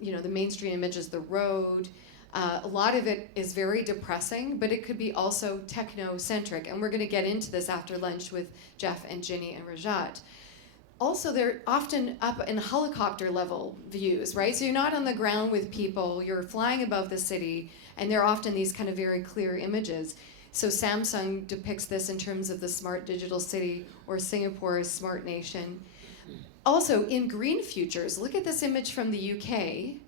the mainstream image is The Road. A lot of it is very depressing, but it could be also techno-centric. And we're going to get into this after lunch with Jeff and Ginny and Rajat. Also, they're often up in helicopter level views, right? So you're not on the ground with people, you're flying above the city, and they're often these kind of very clear images. So Samsung depicts this in terms of the smart digital city, or Singapore's smart nation. Also, in green futures, look at this image from the UK,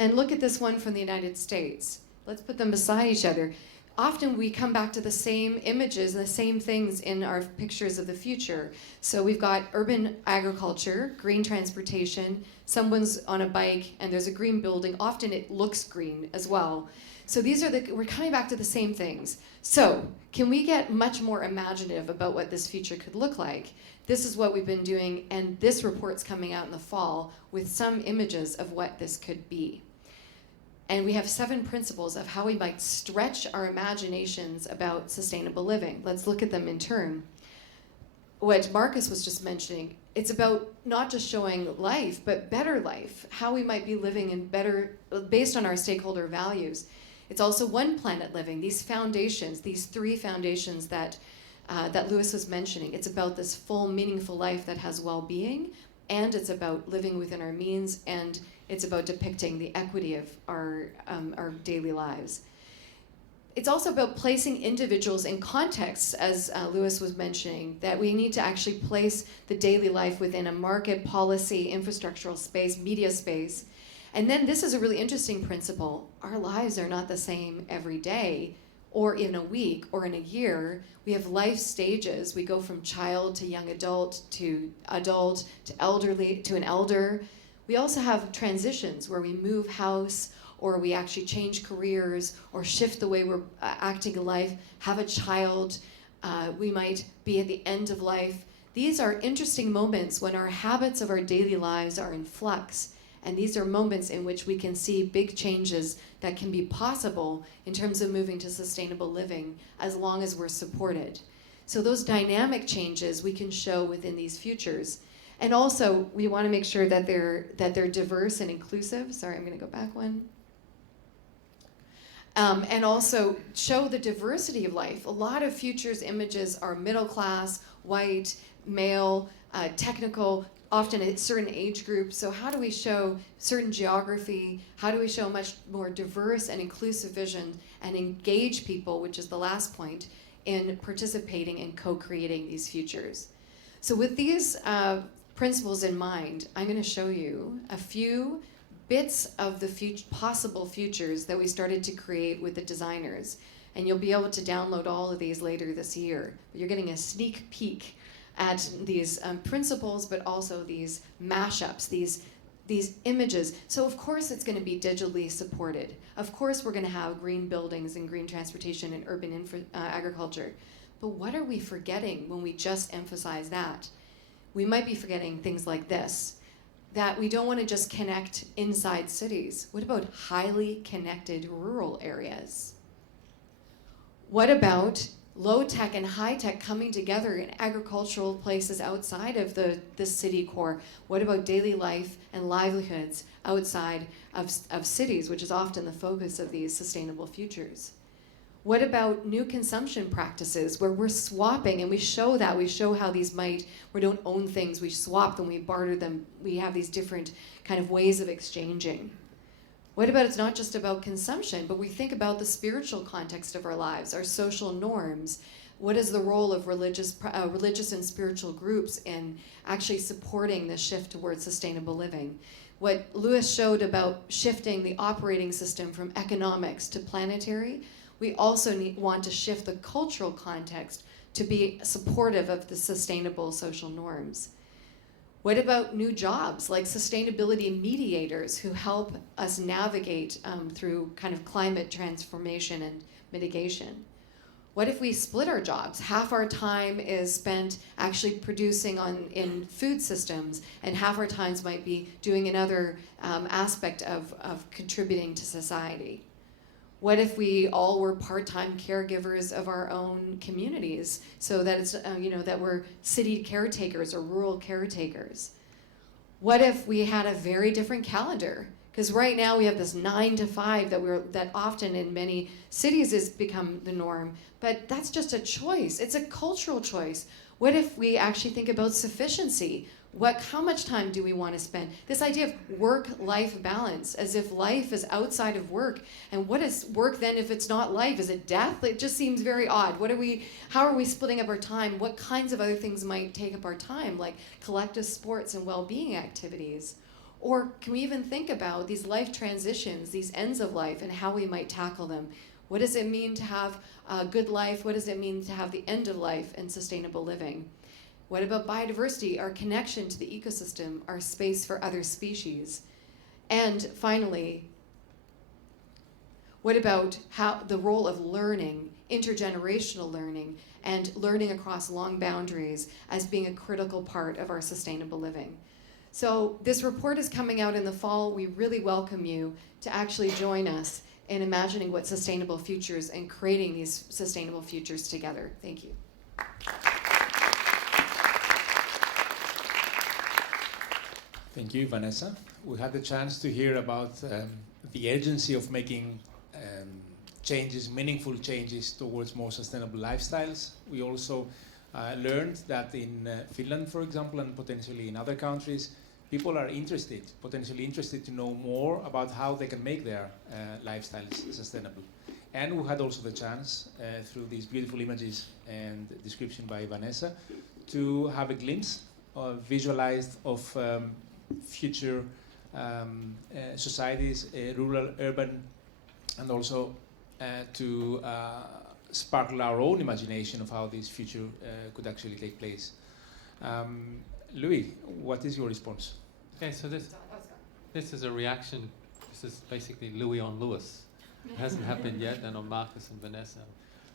and look at this one from the United States. Let's put them beside each other. often we come back to the same images and the same things in our pictures of the future. So we've got urban agriculture, green transportation, someone's on a bike and there's a green building. Often it looks green as well. So we're coming back to the same things. So can we get much more imaginative about what this future could look like? This is what we've been doing, and this report's coming out in the fall with some images of what this could be. And we have 7 principles of how we might stretch our imaginations about sustainable living. Let's look at them in turn. What Markus was just mentioning, it's about not just showing life, but better life, how we might be living in better, based on our stakeholder values. It's also one planet living, these foundations, these 3 foundations that Lewis was mentioning. It's about this full, meaningful life that has well-being, and it's about living within our means, and it's about depicting the equity of our daily lives. It's also about placing individuals in context, as Lewis was mentioning, that we need to actually place the daily life within a market, policy, infrastructural space, media space. And then this is a really interesting principle. Our lives are not the same every day, or in a week, or in a year. We have life stages. We go from child to young adult to elderly to an elder. We also have transitions where we move house, or we actually change careers, or shift the way we're acting in life, have a child. We might be at the end of life. These are interesting moments when our habits of our daily lives are in flux. And these are moments in which we can see big changes that can be possible in terms of moving to sustainable living as long as we're supported. So those dynamic changes we can show within these futures. And also, we want to make sure that they're diverse and inclusive. Sorry, I'm going to go back one. And also show the diversity of life. A lot of futures images are middle class, white, male, technical, often at certain age groups. So how do we show certain geography? How do we show a much more diverse and inclusive vision and engage people, which is the last point, in participating and co-creating these futures? So with these principles in mind, I'm going to show you a few bits of the possible futures that we started to create with the designers. And you'll be able to download all of these later this year. But you're getting a sneak peek at these principles, but also these mashups, these images. So of course it's going to be digitally supported. Of course we're going to have green buildings and green transportation and urban agriculture. But what are we forgetting when we just emphasize that? We might be forgetting things like this, that we don't want to just connect inside cities. What about highly connected rural areas? What about low-tech and high-tech coming together in agricultural places outside of the city core? What about daily life and livelihoods outside of cities, which is often the focus of these sustainable futures? What about new consumption practices where we're swapping, and we show how these we don't own things, we swap them, we barter them, we have these different kind of ways of exchanging. What about it's not just about consumption, but we think about the spiritual context of our lives, our social norms. What is the role of religious and spiritual groups in actually supporting the shift towards sustainable living? What Lewis showed about shifting the operating system from economics to planetary, we also want to shift the cultural context to be supportive of the sustainable social norms. What about new jobs like sustainability mediators who help us navigate through kind of climate transformation and mitigation? What if we split our jobs? Half our time is spent actually producing in food systems, and half our times might be doing another aspect of contributing to society. What if we all were part-time caregivers of our own communities, so that it's that we're city caretakers or rural caretakers? What if we had a very different calendar? Because right now we have this 9 to 5 that often in many cities has become the norm, but that's just a choice. It's a cultural choice. What if we actually think about sufficiency? How much time do we want to spend? This idea of work-life balance, as if life is outside of work. And what is work then if it's not life? Is it death? It just seems very odd. How are we splitting up our time? What kinds of other things might take up our time, like collective sports and well-being activities? Or can we even think about these life transitions, these ends of life, and how we might tackle them? What does it mean to have a good life? What does it mean to have the end of life and sustainable living? What about biodiversity, our connection to the ecosystem, our space for other species? And finally, what about how the role of learning, intergenerational learning, and learning across long boundaries as being a critical part of our sustainable living? So this report is coming out in the fall. We really welcome you to actually join us in imagining what sustainable futures and creating these sustainable futures together. Thank you. Thank you, Vanessa. We had the chance to hear about the urgency of making changes, meaningful changes towards more sustainable lifestyles. We also learned that in Finland, for example, and potentially in other countries, people are potentially interested to know more about how they can make their lifestyles sustainable. And we had also the chance, through these beautiful images and description by Vanessa, to have a glimpse visualized of future societies, rural, urban, and also to sparkle our own imagination of how this future could actually take place. Louis, what is your response? Okay, so this is a reaction. This is basically Louis on Lewis. It hasn't happened yet, and on Markus and Vanessa.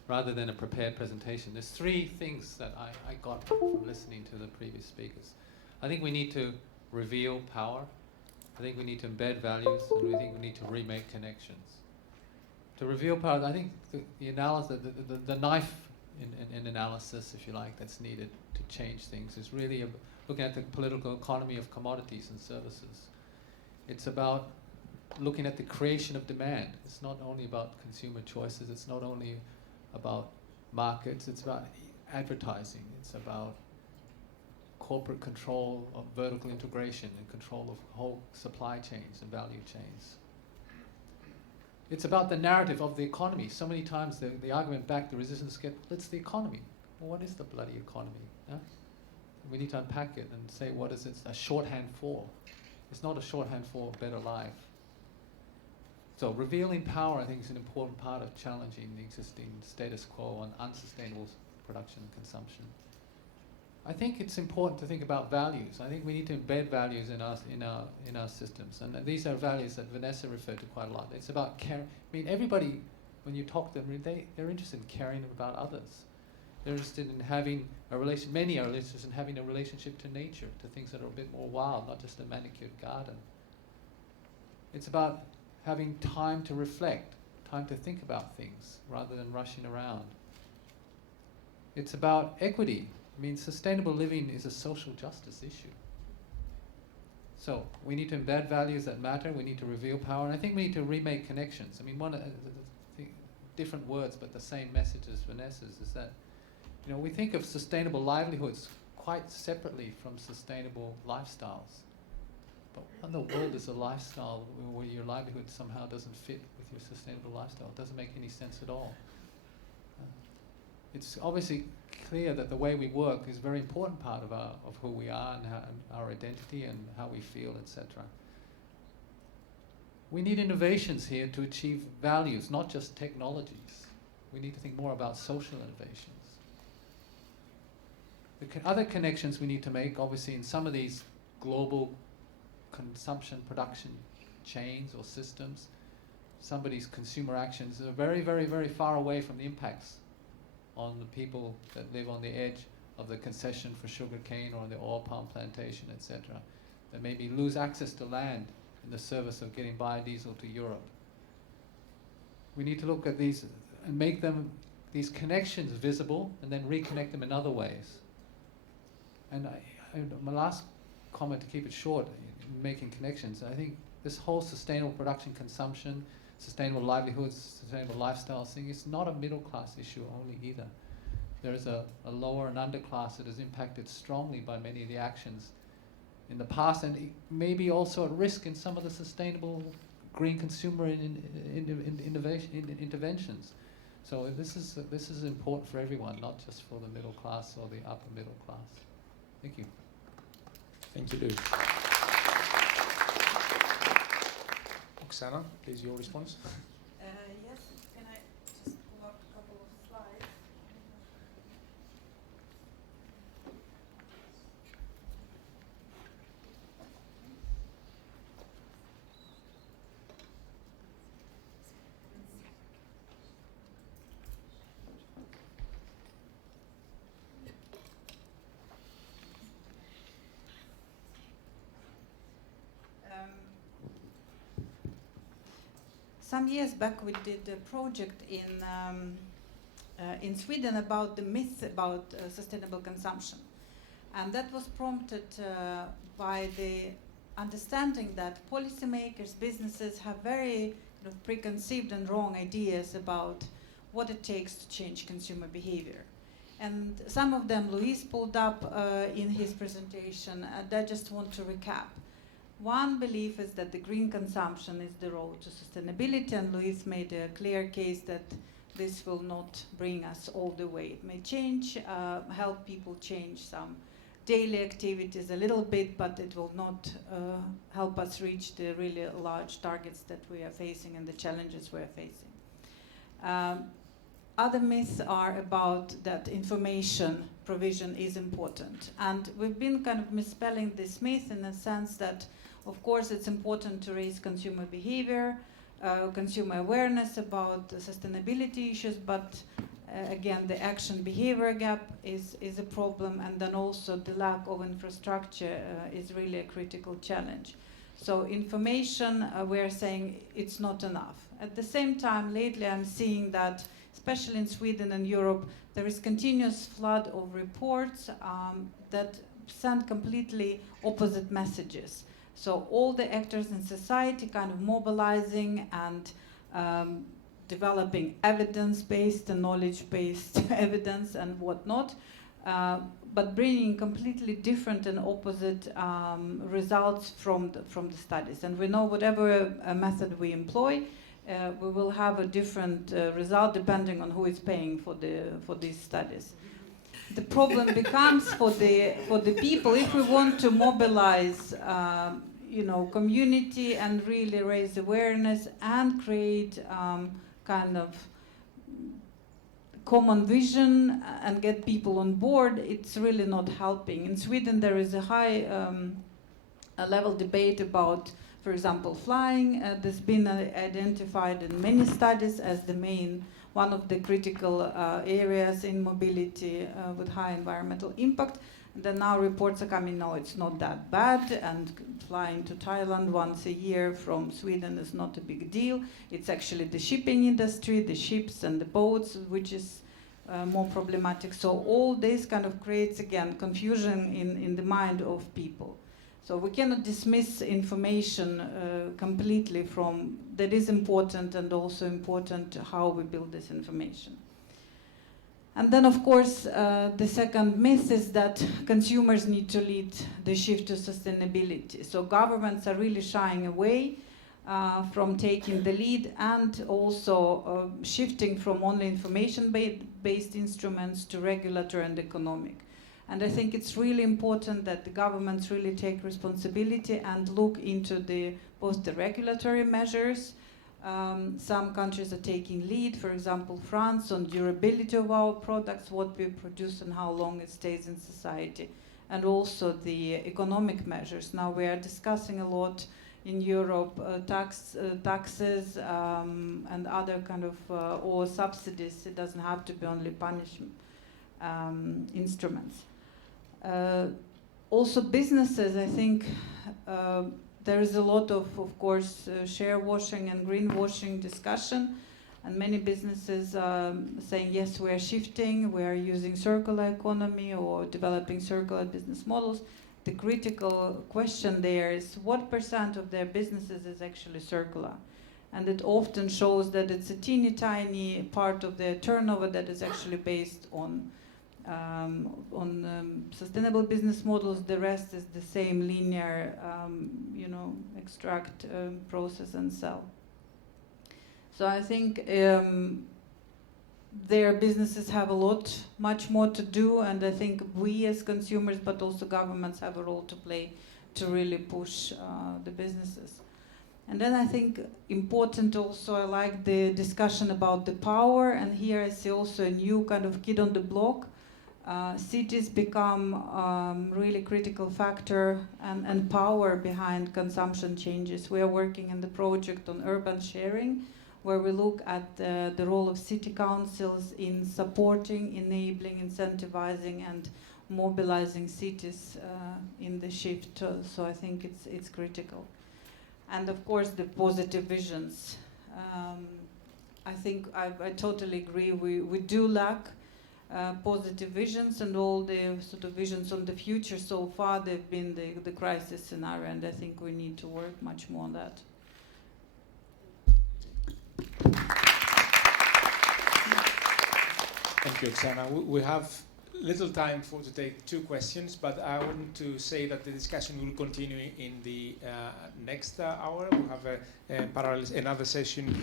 Rather than a prepared presentation, there's three things that I got from listening to the previous speakers. I think we need to reveal power. I think we need to embed values, and we think we need to remake connections. To reveal power, I think the analysis, the knife in analysis, if you like, that's needed to change things is really looking at the political economy of commodities and services. It's about looking at the creation of demand. It's not only about consumer choices. It's not only about markets. It's about advertising. It's about corporate control of vertical integration and control of whole supply chains and value chains. It's about the narrative of the economy. So many times the argument back, the resistance gets, it's the economy. Well, what is the bloody economy? Yeah? We need to unpack it and say, what is it a shorthand for? It's not a shorthand for a better life. So revealing power, I think, is an important part of challenging the existing status quo on unsustainable production and consumption. I think it's important to think about values. I think we need to embed values in our systems, and these are values that Vanessa referred to quite a lot. It's about care. I mean, everybody, when you talk to them, they're interested in caring about others. They're interested in having a relation. Many are interested in having a relationship to nature, to things that are a bit more wild, not just a manicured garden. It's about having time to reflect, time to think about things rather than rushing around. It's about equity. I mean, sustainable living is a social justice issue. So we need to embed values that matter. We need to reveal power. And I think we need to remake connections. I mean, one different words, but the same message as Vanessa's is that, you know, we think of sustainable livelihoods quite separately from sustainable lifestyles. But what in the world is a lifestyle where your livelihood somehow doesn't fit with your sustainable lifestyle? It doesn't make any sense at all. It's obviously clear that the way we work is a very important part of who we are and our identity and how we feel, etc. We need innovations here to achieve values, not just technologies. We need to think more about social innovations. The other connections we need to make, obviously, in some of these global consumption production chains or systems, somebody's consumer actions are very, very, very far away from the impacts on the people that live on the edge of the concession for sugarcane or the oil palm plantation, etc. That maybe lose access to land in the service of getting biodiesel to Europe. We need to look at these and make them, these connections visible, and then reconnect them in other ways. And my last comment, to keep it short, in making connections, I think this whole sustainable production consumption, sustainable livelihoods, sustainable lifestyles thing is not a middle class issue only either. There is a lower and underclass that is impacted strongly by many of the actions in the past, and maybe also at risk in some of the sustainable green consumer interventions. So this is important for everyone, not just for the middle class or the upper middle class. Thank you. Thank you, Louis. Oksana, please, your response. Yes, can I Some years back, we did a project in Sweden about the myth about sustainable consumption. And that was prompted by the understanding that policymakers, businesses have very preconceived and wrong ideas about what it takes to change consumer behavior. And some of them Luis pulled up in his presentation, and I just want to recap. One belief is that the green consumption is the road to sustainability, and Luis made a clear case that this will not bring us all the way. It may change, help people change some daily activities a little bit, but it will not help us reach the really large targets that we are facing and the challenges we are facing. Other myths are about that information provision is important. And we've been kind of misspelling this myth in the sense that, of course, it's important to raise consumer behavior, consumer awareness about the sustainability issues, but again, the action behavior gap is a problem, and then also the lack of infrastructure is really a critical challenge. So information, we're saying it's not enough. At the same time, lately I'm seeing that, especially in Sweden and Europe, there is continuous flood of reports that send completely opposite messages. So all the actors in society kind of mobilizing and developing evidence-based and knowledge-based evidence and whatnot, but bringing completely different and opposite results from the studies. And we know whatever method we employ, we will have a different result depending on who is paying for these studies. The problem becomes for the people, if we want to mobilize community and really raise awareness and create kind of common vision and get people on board, it's really not helping. In Sweden there is a high level debate about, for example, flying. There's been identified in many studies as the main, one of the critical areas in mobility with high environmental impact. And then now reports are coming, no, it's not that bad, and flying to Thailand once a year from Sweden is not a big deal. It's actually the shipping industry, the ships and the boats, which is more problematic. So all this kind of creates, again, confusion in the mind of people. So we cannot dismiss information completely from that is important, and also important how we build this information. And then, of course, the second myth is that consumers need to lead the shift to sustainability. So governments are really shying away from taking the lead, and also shifting from only information-based instruments to regulatory and economic. And I think it's really important that the governments really take responsibility and look into both the regulatory measures. Some countries are taking lead, for example, France, on durability of our products, what we produce and how long it stays in society, and also the economic measures. Now we are discussing a lot in Europe taxes and other kind of, or subsidies. It doesn't have to be only punishment instruments. Also businesses, I think, there is a lot of course, share washing and greenwashing discussion, and many businesses are saying, yes, we are shifting, we are using circular economy or developing circular business models. The critical question there is what % of their businesses is actually circular? And it often shows that it's a teeny tiny part of their turnover that is actually based on sustainable business models. The rest is the same linear, extract, process, and sell. So I think their businesses have much more to do, and I think we as consumers, but also governments, have a role to play to really push the businesses. And then I think important also, I like the discussion about the power, and here I see also a new kind of kid on the block. Cities become really critical factor and power behind consumption changes. We are working in the project on urban sharing, where we look at the role of city councils in supporting, enabling, incentivizing, and mobilizing cities in the shift. So I think it's critical. And of course the positive visions I think I totally agree. We do lack positive visions, and all the sort of visions on the future so far, they've been the crisis scenario, and I think we need to work much more on that. Thank you, Oksana. We have little time to take 2 questions, but I want to say that the discussion will continue in the next hour. We have another session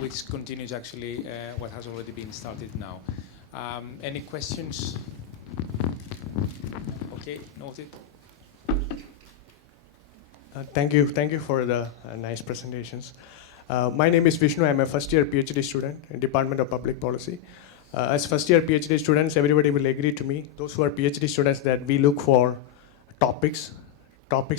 which continues actually what has already been started now. Any questions? Okay, noted. Thank you for the nice presentations. My name is Vishnu. I'm a first-year PhD student in Department of Public Policy. As first-year PhD students, everybody will agree to me, those who are PhD students, that we look for topics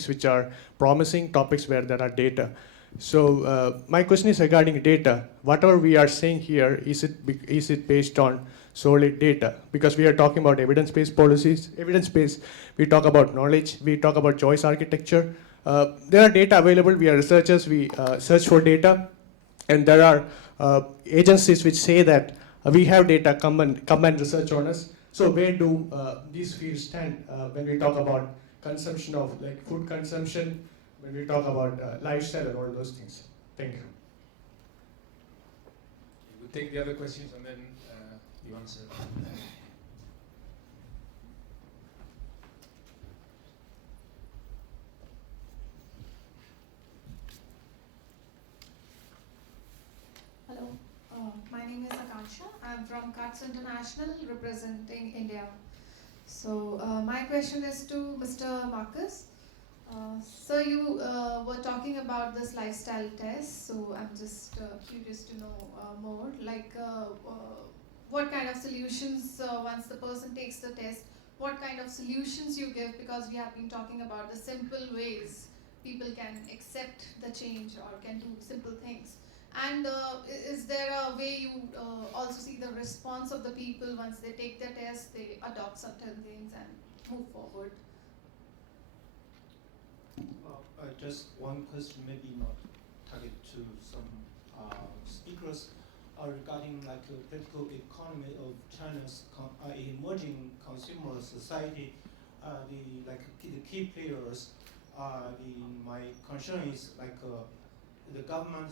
which are promising, topics where there are data. So my question is regarding data. Whatever we are saying here, is it based on solely data? Because we are talking about evidence-based policies, evidence-based, we talk about knowledge, we talk about choice architecture. There are data available, we are researchers, we search for data, and there are agencies which say that we have data, come and research on us. So where do these fields stand when we talk about consumption of like food consumption, when we talk about lifestyle and all those things? Thank you. We'll take the other questions and then you answer. Hello, my name is Akenji. I'm from Cuts International, representing India. So my question is to Mr. Markus. So you were talking about this lifestyle test, so I'm just curious to know more, like what kind of solutions, once the person takes the test, what kind of solutions you give, because we have been talking about the simple ways people can accept the change or can do simple things. And is there a way you also see the response of the people once they take the test, they adopt certain things and move forward? Well, just one question, maybe not targeted to some speakers, regarding like the political economy of China's emerging consumer society. The key players. My concern is like the government,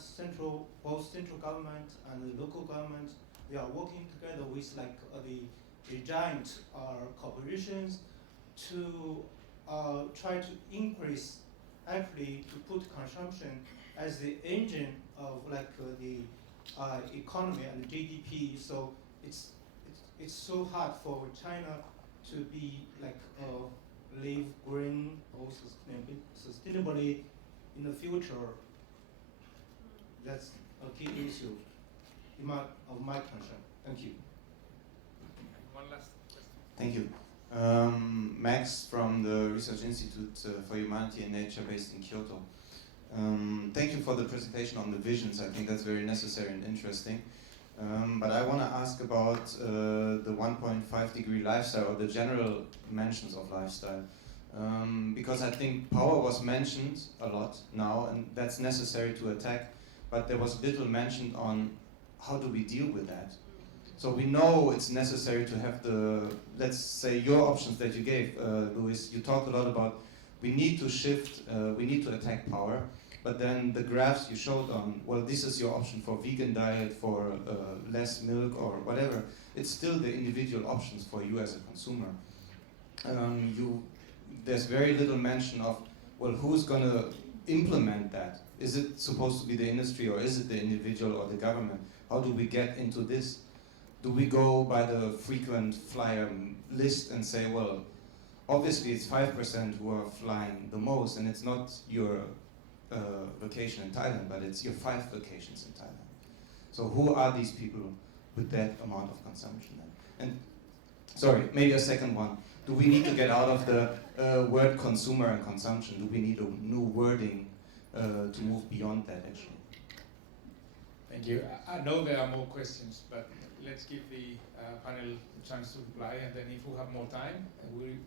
both central government and the local government, they are working together with like the giant corporations to try to increase, actually to put consumption as the engine of like the economy and the GDP. So it's so hard for China to be like live green or sustainably in the future. That's a key issue of my concern. Thank you. One last question. Thank you. Max from the Research Institute for Humanity and Nature based in Kyoto. Thank you for the presentation on the visions. I think that's very necessary and interesting. But I want to ask about the 1.5 degree lifestyle, or the general mentions of lifestyle. Because I think power was mentioned a lot now, and that's necessary to attack, but there was little mentioned on how do we deal with that. So we know it's necessary to have let's say your options that you gave, Luis. You talked a lot about we need to shift, we need to attack power, but then the graphs you showed on, well, this is your option for vegan diet, for less milk or whatever. It's still the individual options for you as a consumer. There's very little mention of, well, who's going to implement that? Is it supposed to be the industry, or is it the individual or the government? How do we get into this? Do we go by the frequent flyer list and say, well, obviously it's 5% who are flying the most, and it's not your vacation in Thailand, but it's your 5 vacations in Thailand. So who are these people with that amount of consumption then? And sorry, maybe a second one. Do we need to get out of the word consumer and consumption? Do we need a new wording to move beyond that, actually? Thank you. I know there are more questions, but let's give the panel a chance to reply, and then if we have more time, we'll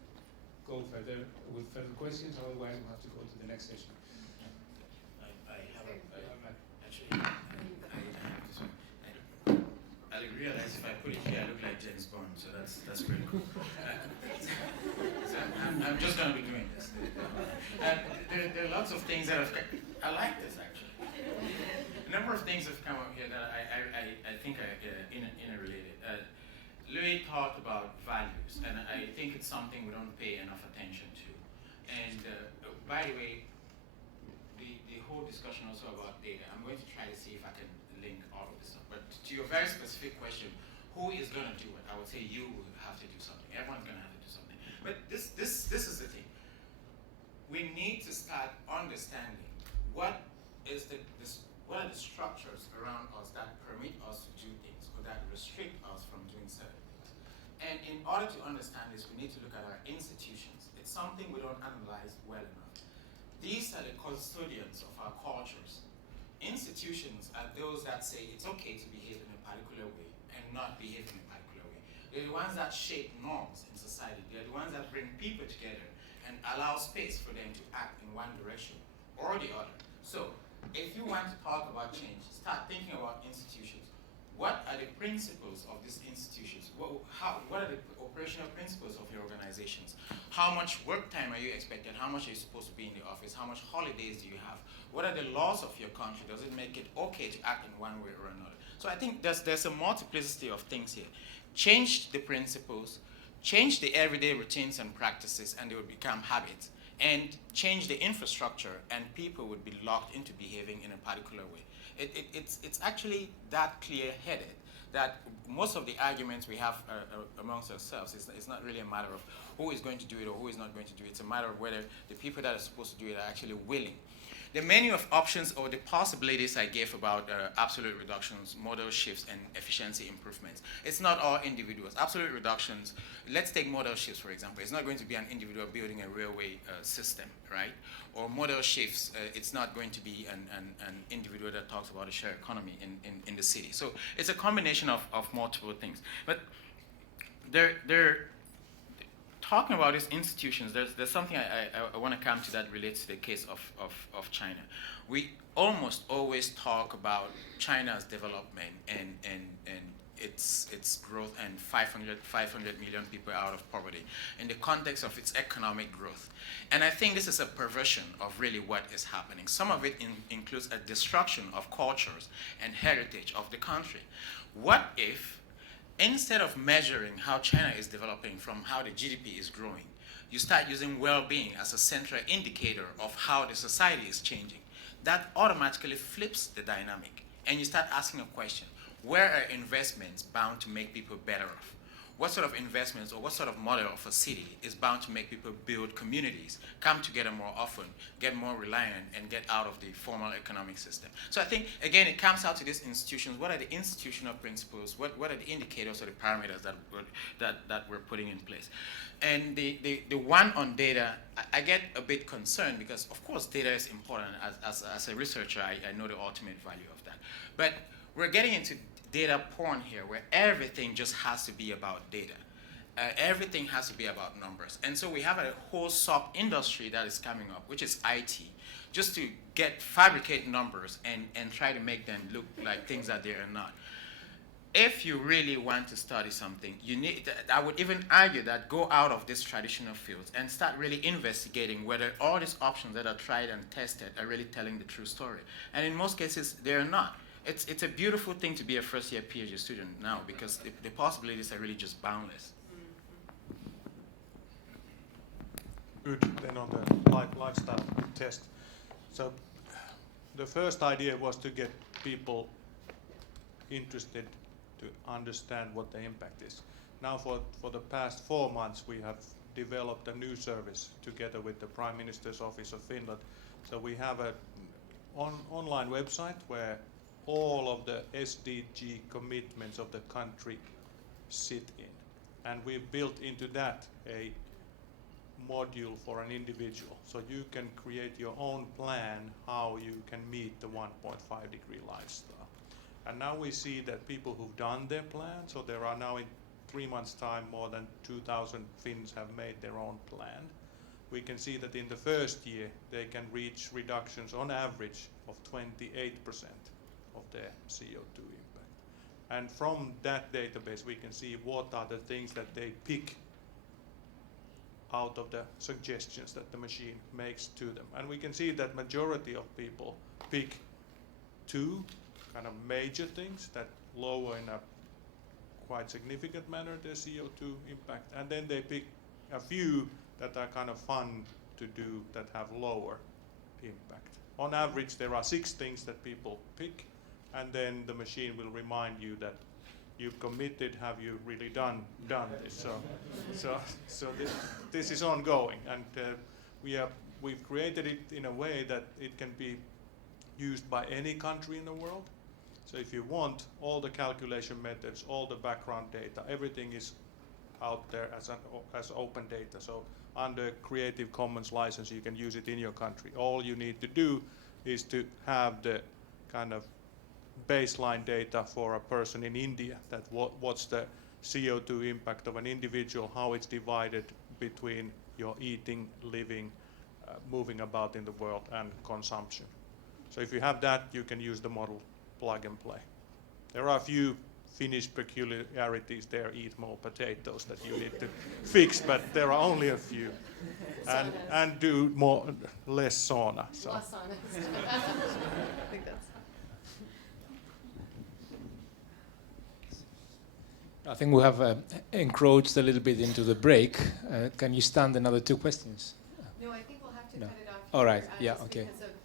go further with further questions, otherwise we'll have to go to the next session. I have actually, put it here, I look like James Bond, so that's pretty cool. So I'm just going to be doing this. There are lots of things that I like this actually. A number of things have come up here that I think are interrelated. Louis talked about values, and I think it's something we don't pay enough attention to. And by the way, the whole discussion also about data, I'm going to try to see if I can link all of this up. But to your very specific question, who is going to do it? I would say you will have to do something. Everyone's going to have to do something. But this is the thing. We need to start understanding what are the structures around us that permit us to do things or that restrict us from doing certain things. And in order to understand this, we need to look at our institutions. It's something we don't analyze well enough. These are the custodians of our cultures. Institutions are those that say it's okay to behave in a particular way and not behave in a particular way. They're the ones that shape norms in society. They're the ones that bring people together and allow space for them to act in one direction or the other. So, if you want to talk about change, start thinking about institutions. What are the principles of these institutions? What are the operational principles of your organizations? How much work time are you expected? How much are you supposed to be in the office? How much holidays do you have? What are the laws of your country? Does it make it okay to act in one way or another? So I think there's a multiplicity of things here. Change the principles, change the everyday routines and practices, and they will become habits. And change the infrastructure, and people would be locked into behaving in a particular way. It's actually that clear-headed that most of the arguments we have amongst ourselves, it's not really a matter of who is going to do it or who is not going to do it. It's a matter of whether the people that are supposed to do it are actually willing. The menu of options or the possibilities I gave about absolute reductions, modal shifts, and efficiency improvements. It's not all individuals. Absolute reductions, let's take modal shifts, for example. It's not going to be an individual building a railway system, right? Or modal shifts, it's not going to be an individual that talks about a shared economy in the city. So it's a combination of multiple things. But talking about these institutions, there's something I want to come to that relates to the case of China. We almost always talk about China's development and its growth and 500 million people out of poverty in the context of its economic growth. And I think this is a perversion of really what is happening. Some of it includes a destruction of cultures and heritage of the country. What if, instead of measuring how China is developing from how the GDP is growing, you start using well-being as a central indicator of how the society is changing? That automatically flips the dynamic. And you start asking a question: where are investments bound to make people better off? What sort of investments or what sort of model of a city is bound to make people build communities, come together more often, get more reliant, and get out of the formal economic system? So I think, again, it comes out to these institutions. What are the institutional principles? What are the indicators or the parameters that we're putting in place? And the one on data, I get a bit concerned because, of course, data is important. As a researcher, I know the ultimate value of that. But we're getting into data porn here, where everything just has to be about data. Everything has to be about numbers. And so we have a whole sub-industry that is coming up, which is IT, just to fabricate numbers and try to make them look like things that they are not. If you really want to study something, I would even argue that go out of these traditional fields and start really investigating whether all these options that are tried and tested are really telling the true story. And in most cases, they're not. It's a beautiful thing to be a first-year PhD student now, because the possibilities are really just boundless. Good. Then on the lifestyle test. So the first idea was to get people interested to understand what the impact is. Now for the past 4 months, we have developed a new service together with the Prime Minister's Office of Finland. So we have an online website where all of the SDG commitments of the country sit in. And we've built into that a module for an individual. So you can create your own plan how you can meet the 1.5 degree lifestyle. And now we see that people who've done their plan, so there are now in 3 months' time more than 2,000 Finns have made their own plan. We can see that in the first year they can reach reductions on average of 28% of their CO2 impact. And from that database, we can see what are the things that they pick out of the suggestions that the machine makes to them. And we can see that majority of people pick 2 kind of major things that lower in a quite significant manner their CO2 impact, and then they pick a few that are kind of fun to do that have lower impact. On average, there are 6 things that people pick, and then the machine will remind you that you've committed, have you really done this? So this is ongoing, and we've created it in a way that it can be used by any country in the world. So if you want all the calculation methods, all the background data, everything is out there as open data. So under Creative Commons license, you can use it in your country. All you need to do is to have the kind of baseline data for a person in India, that what's the CO2 impact of an individual, how it's divided between your eating, living, moving about in the world, and consumption. So if you have that, you can use the model plug and play. There are a few Finnish peculiarities there, eat more potatoes, that you need to fix, but there are only a few. And do less sauna. So. Less sauna. I think that's... I think we have encroached a little bit into the break. Can you stand another 2 questions? No, I think we'll have to No. cut it off. All right. here, Yeah. just Okay. because of